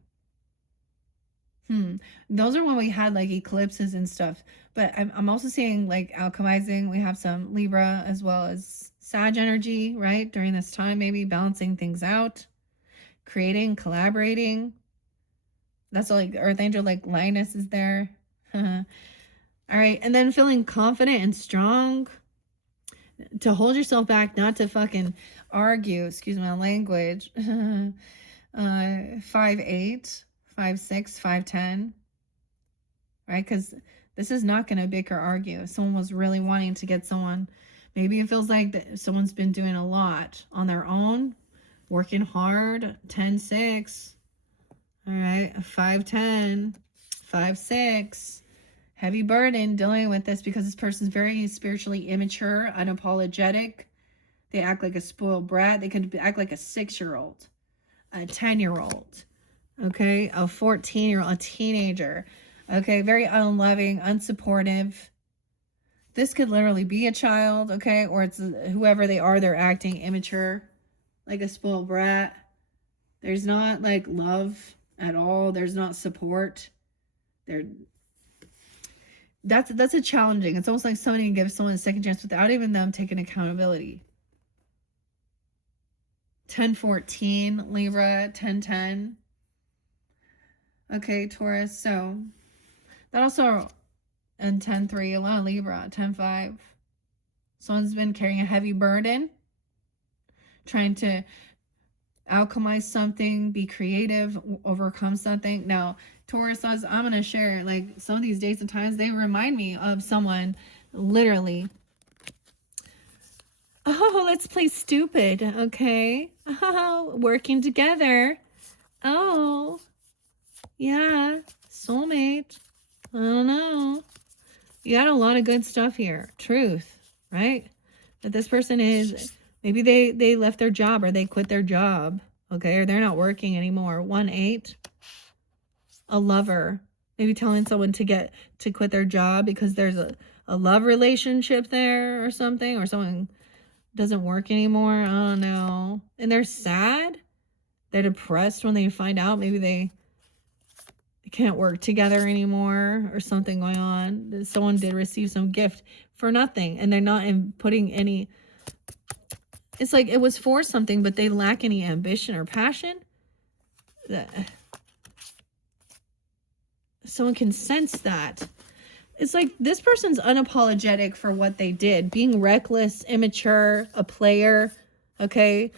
Those are when we had like eclipses and stuff. But I'm also seeing like alchemizing. We have some Libra as well as Sag energy, right? During this time, maybe balancing things out, creating, collaborating. That's like Earth Angel, like Linus is there. All right, and then feeling confident and strong to hold yourself back, not to fucking argue, excuse my language. 5'8", 5'6", 5'10", right? Because this is not going to bicker argue. If someone was really wanting to get someone, maybe it feels like that someone's been doing a lot on their own, working hard. 10'6", all right, 5'10", 5'6", heavy burden dealing with this because this person's very spiritually immature, unapologetic. They act like a spoiled brat. They could act like a 6-year-old, a 10-year-old, okay, a 14-year-old, a teenager, okay, very unloving, unsupportive. This could literally be a child, okay, or it's whoever they are, they're acting immature, like a spoiled brat. There's not like love at all. There's not support. That's a challenging. It's almost like somebody can give someone a second chance without even them taking accountability. 1014 Libra, 1010. Okay, Taurus. So that also, and 10-3 alone, Libra, 10-5. Someone's been carrying a heavy burden. trying to alchemize something, be creative, overcome something. Now, Taurus says, I'm going to share, like, some of these dates and times, they remind me of someone, literally. Oh, let's play stupid, okay? Oh, working together. Oh, yeah, soulmate. I don't know. You got a lot of good stuff here. Truth, right? That this person is, maybe they left their job or they quit their job, okay? Or they're not working anymore. 1-8. A lover. Maybe telling someone to quit their job because there's a love relationship there or something, or someone doesn't work anymore. I don't know. And they're sad. They're depressed when they find out maybe they can't work together anymore or something going on. Someone did receive some gift for nothing and they're not putting any. It's like it was for something, but they lack any ambition or passion. Someone can sense that. It's like this person's unapologetic for what they did. Being reckless, immature, a player, okay?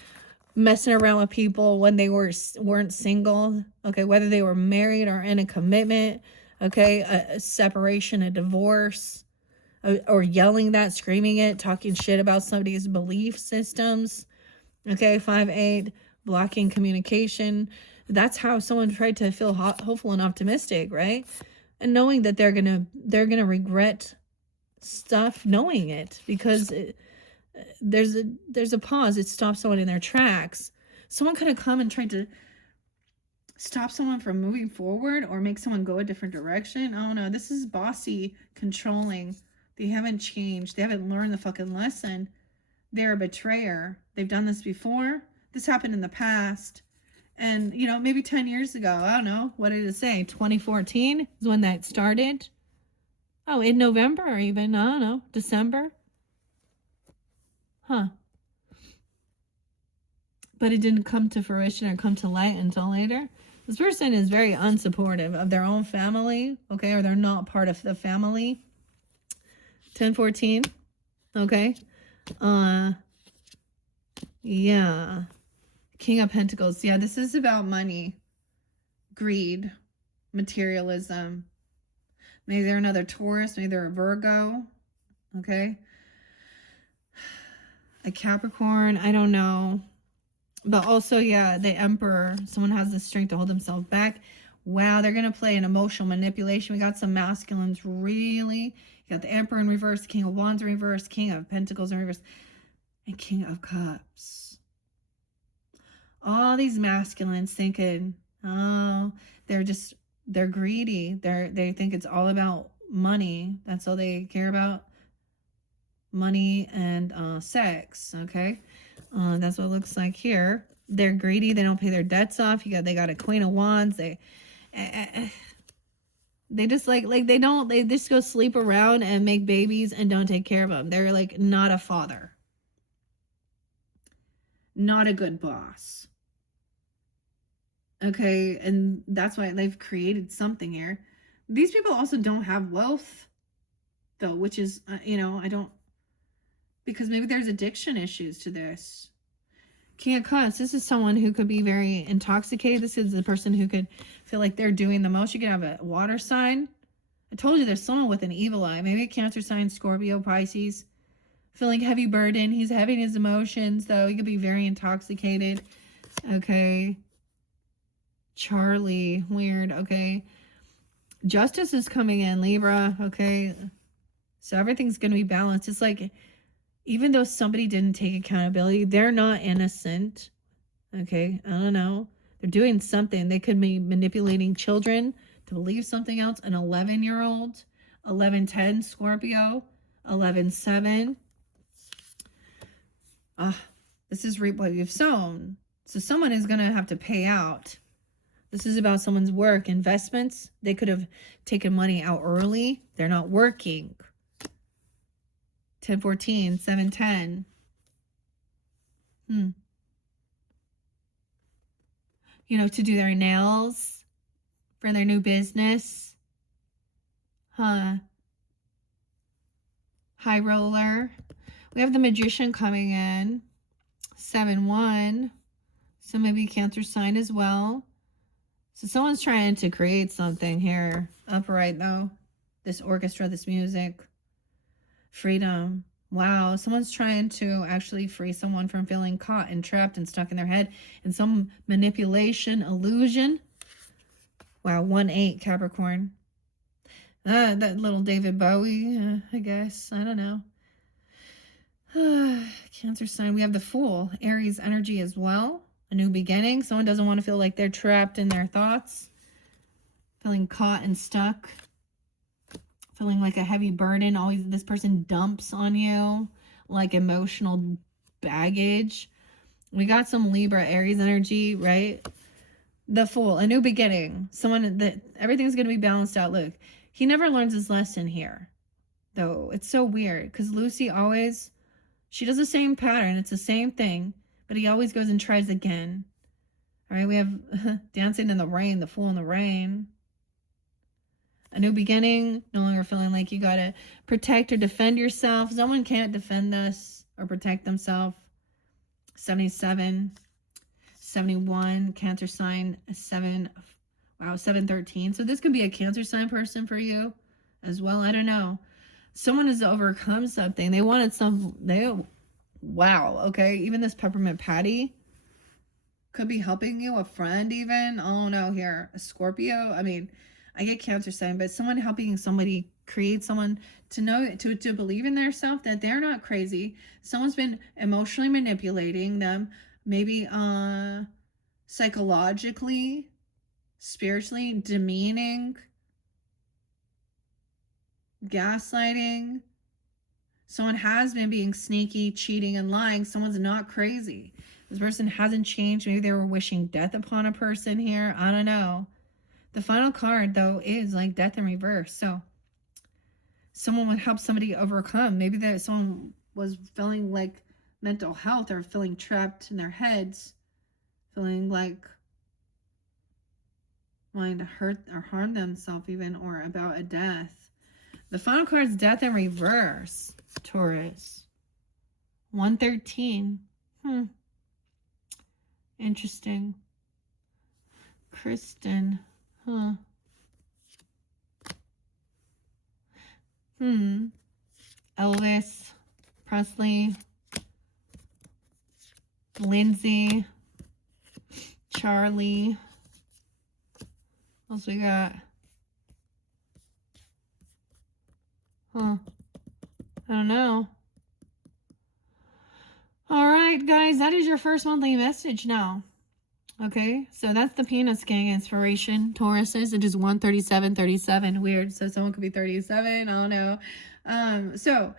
Messing around with people when they weren't single, okay? Whether they were married or in a commitment, okay? A separation, a divorce, or yelling that, screaming it, talking shit about somebody's belief systems, okay? 5-8, blocking communication. That's how someone tried to feel hopeful and optimistic, right? And knowing that they're gonna regret stuff, knowing it, because there's a pause. It stops someone in their tracks. Someone could have come and tried to stop someone from moving forward or make someone go a different direction. Oh no, this is bossy, controlling. They haven't changed. They haven't learned the fucking lesson. They're a betrayer. They've done this before. This happened in the past. And, you know, maybe 10 years ago, I don't know, what did it say? 2014 is when that started. Oh, in November or even, I don't know, December. Huh. But it didn't come to fruition or come to light until later. This person is very unsupportive of their own family, okay, or they're not part of the family. 1014, okay. Yeah. King of Pentacles. Yeah, this is about money, greed, materialism. Maybe they're another Taurus. Maybe they're a Virgo. Okay. A Capricorn. I don't know. But also, yeah, the Emperor. Someone has the strength to hold themselves back. Wow, they're going to play an emotional manipulation. We got some masculines, really. You got the Emperor in reverse, King of Wands in reverse, King of Pentacles in reverse, and King of Cups. All these masculines thinking, oh, they're greedy. They think it's all about money. That's all they care about. Money and sex. Okay. That's what it looks like here. They're greedy. They don't pay their debts off. They got a Queen of Wands. They just they just go sleep around and make babies and don't take care of them. They're like not a father. Not a good boss. Okay, and that's why they've created something here. These people also don't have wealth, though, which is, I don't, because maybe there's addiction issues to this. King of Cups, this is someone who could be very intoxicated. This is the person who could feel like they're doing the most. You could have a water sign. I told you there's someone with an evil eye. Maybe a Cancer sign, Scorpio, Pisces. Feeling heavy burden. He's heavy in his emotions, though. He could be very intoxicated. Okay. Charlie, weird. Okay. Justice is coming in, Libra. Okay. So everything's going to be balanced. It's like, even though somebody didn't take accountability, they're not innocent. Okay. I don't know. They're doing something. They could be manipulating children to believe something else. An 11-year-old, 11-10 Scorpio, 11-7. This is reap what you've sown. So someone is going to have to pay out. This is about someone's work, investments. They could have taken money out early. They're not working. 10-14, 7-10. To do their nails for their new business. High roller. We have the Magician coming in. 7-1. So maybe Cancer sign as well. So someone's trying to create something here. Upright though. This orchestra, this music. Freedom. Wow. Someone's trying to actually free someone from feeling caught and trapped and stuck in their head in some manipulation, illusion. Wow. 1-8 Capricorn. That little David Bowie, I guess. I don't know. Cancer sign. We have the Fool. Aries energy as well. A new beginning. Someone doesn't want to feel like they're trapped in their thoughts. Feeling caught and stuck. Feeling like a heavy burden. Always this person dumps on you. Like emotional baggage. We got some Libra, Aries energy, right? The Fool. A new beginning. Someone that everything's going to be balanced out. Look. He never learns his lesson here. Though. It's so weird. Because Lucy always... She does the same pattern. It's the same thing. But he always goes and tries again. All right, we have Dancing in the Rain, the Fool in the Rain. A new beginning. No longer feeling like you got to protect or defend yourself. Someone can't defend us or protect themselves. 77. 71. Cancer sign. 7. Wow, 7-13. So this could be a Cancer sign person for you as well. I don't know. Someone has overcome something. They wanted wow, okay. Even this Peppermint Patty could be helping you. A friend even. Oh no, here. A Scorpio. I mean, I get Cancer sign, but someone helping somebody create someone to know, to believe in their self that they're not crazy. Someone's been emotionally manipulating them. Maybe psychologically, spiritually demeaning, gaslighting. Someone has been being sneaky, cheating, and lying. Someone's not crazy. This person hasn't changed. Maybe they were wishing death upon a person here. I don't know. The final card, though, is like death in reverse. So someone would help somebody overcome. Maybe that someone was feeling like mental health or feeling trapped in their heads. Feeling like wanting to hurt or harm themselves even, or about a death. The final card is death in reverse, Taurus. 113. Interesting. Kristen. Elvis Presley. Lindsay. Charlie. What else we got? I don't know. All right, guys, that is your first monthly message now. Okay, so that's the Penis Gang inspiration. Tauruses, it is 13737. Weird. So someone could be 37. I don't know. So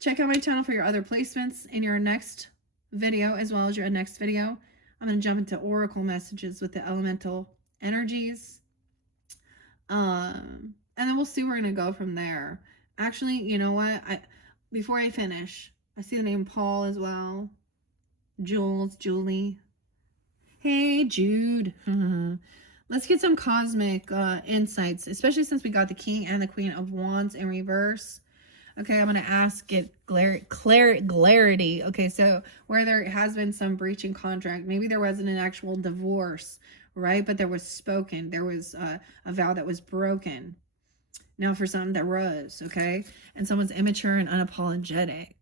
check out my channel for your other placements in your next video, as well as your next video. I'm going to jump into oracle messages with the elemental energies. And then we'll see where we're going to go from there. Actually, you know what? Before I finish, I see the name Paul as well. Jules, Julie. Hey, Jude. Let's get some cosmic insights, especially since we got the King and the Queen of Wands in reverse. Okay, I'm going to ask it clarity. Okay, so where there has been some breach in contract, maybe there wasn't an actual divorce, right? But there was spoken. There was a vow that was broken. Now for something that was, okay? And someone's immature and unapologetic.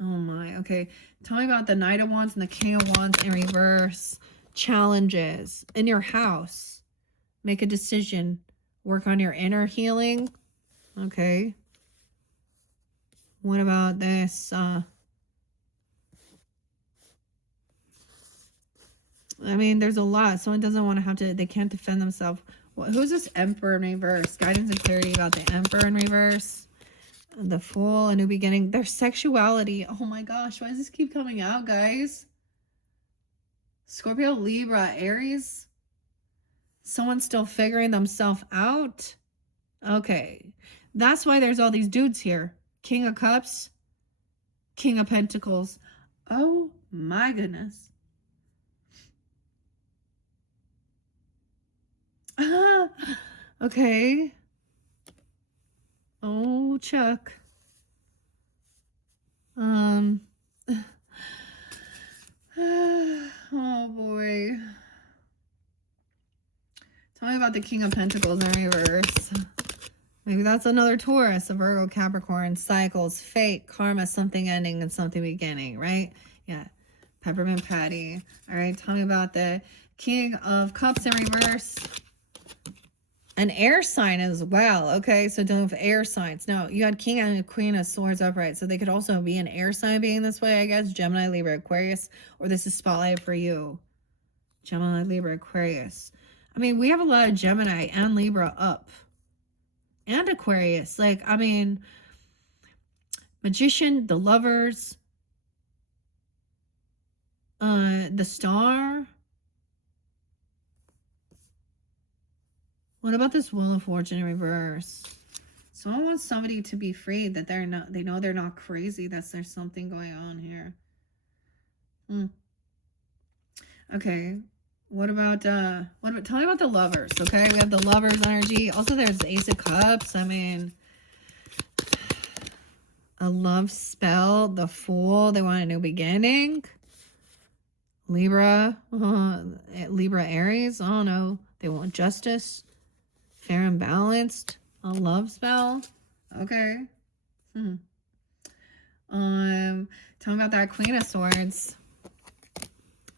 Oh my, okay. Tell me about the Knight of Wands and the King of Wands in reverse. Challenges in your house. Make a decision. Work on your inner healing. Okay. What about this? I mean, there's a lot. Someone doesn't want to have to, they can't defend themselves. Who's this Emperor in reverse? Guidance and clarity about the Emperor in reverse. The Fool, a new beginning. Their sexuality. Oh my gosh, why does this keep coming out, guys? Scorpio, Libra, Aries. Someone's still figuring themselves out. Okay. That's why there's all these dudes here. King of Cups. King of Pentacles. Oh my goodness. Okay. Oh, Chuck. Oh boy. Tell me about the King of Pentacles in reverse. Maybe that's another Taurus, a Virgo, Capricorn, cycles, fate, karma, something ending and something beginning, right? Yeah. Peppermint Patty. All right, tell me about the King of Cups in reverse. An air sign as well. Okay, so don't have air signs. No, you had King and Queen of Swords upright. So they could also be an air sign being this way, I guess. Gemini, Libra, Aquarius. Or this is spotlight for you. Gemini, Libra, Aquarius. I mean, we have a lot of Gemini and Libra up. And Aquarius. Like, I mean, Magician, the Lovers, the Star. What about this Wheel of Fortune in reverse? Someone wants somebody to be free, that they're not, they know they're not crazy, that there's something going on here. Okay. What about, tell me about the Lovers, okay? We have the Lovers energy. Also, there's the Ace of Cups. I mean, a love spell, the Fool. They want a new beginning. Libra, Libra, Aries. I don't know. They want justice. Fair and balanced. A love spell. Okay. Tell me about that Queen of Swords.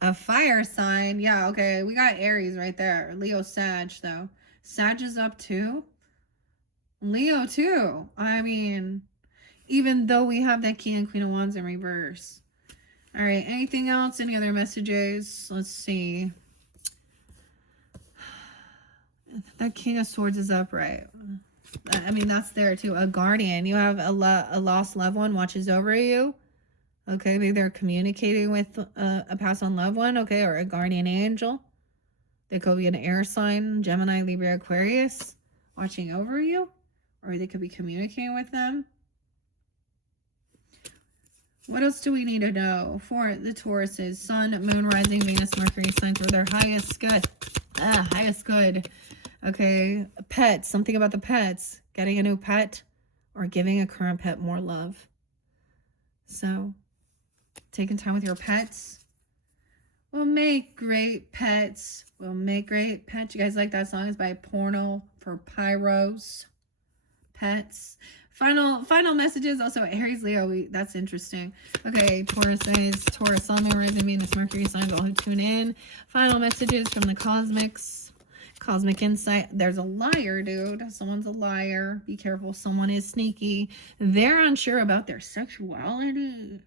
A fire sign. Yeah, okay. We got Aries right there. Leo, Sag, though. Sag is up too. Leo too. I mean, even though we have that King and Queen of Wands in reverse. All right. Anything else? Any other messages? Let's see. That King of Swords is upright. I mean, that's there too. A guardian. You have a lost loved one watches over you. Okay, maybe they're communicating with a past on loved one. Okay, or a guardian angel. They could be an air sign, Gemini, Libra, Aquarius, watching over you. Or they could be communicating with them. What else do we need to know for the Tauruses? Sun, Moon, Rising, Venus, Mercury signs were their highest good. Highest good. Okay, pets. Something about the pets. Getting a new pet or giving a current pet more love. So, taking time with your pets. We'll make great pets. We'll make great pets. You guys like that song? It's by Porno for Pyros. Pets. Final messages. Also, Aries, Leo. That's interesting. Okay, Taurus, Sun, Moon, Rising, Venus, Mercury signs. All who tune in. Final messages from the cosmics. Cosmic insight. There's a liar, dude. Someone's a liar. Be careful. Someone is sneaky. They're unsure about their sexuality.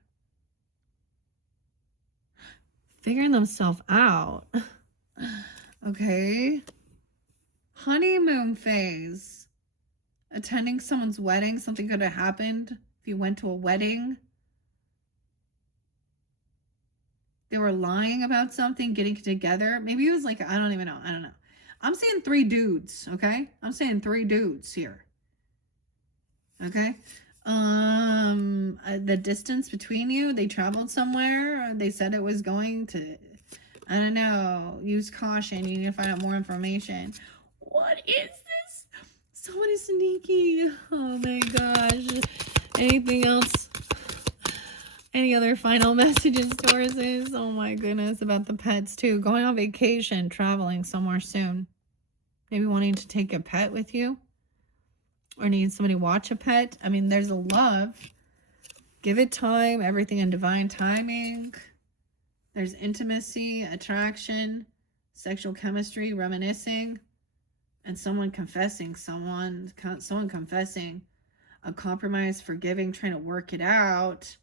Figuring themselves out. Okay. Honeymoon phase. Attending someone's wedding. Something could have happened if you went to a wedding. They were lying about something, getting together. Maybe it was like, I don't even know. I don't know. I'm saying 3 dudes, okay? I'm saying 3 dudes here. Okay? The distance between you, they traveled somewhere. They said it was going to, I don't know, use caution. You need to find out more information. What is this? Someone is sneaky. Oh my gosh. Anything else? Any other final messages, Tauruses? Oh my goodness, about the pets too. Going on vacation, traveling somewhere soon. Maybe wanting to take a pet with you. Or need somebody to watch a pet. I mean, there's a love. Give it time. Everything in divine timing. There's intimacy, attraction, sexual chemistry, reminiscing. And someone confessing. Someone confessing. A compromise, forgiving, trying to work it out.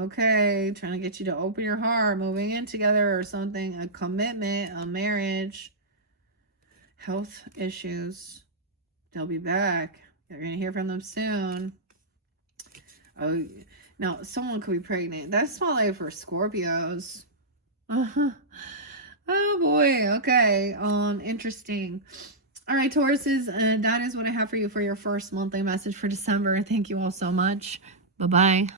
Okay, trying to get you to open your heart, moving in together or something. A commitment, a marriage. Health issues. They'll be back. You're going to hear from them soon. Oh, now someone could be pregnant. That's spotlight for Scorpios. Oh boy. Okay. Interesting. All right, Tauruses. That is what I have for you for your first monthly message for December. Thank you all so much. Bye-bye.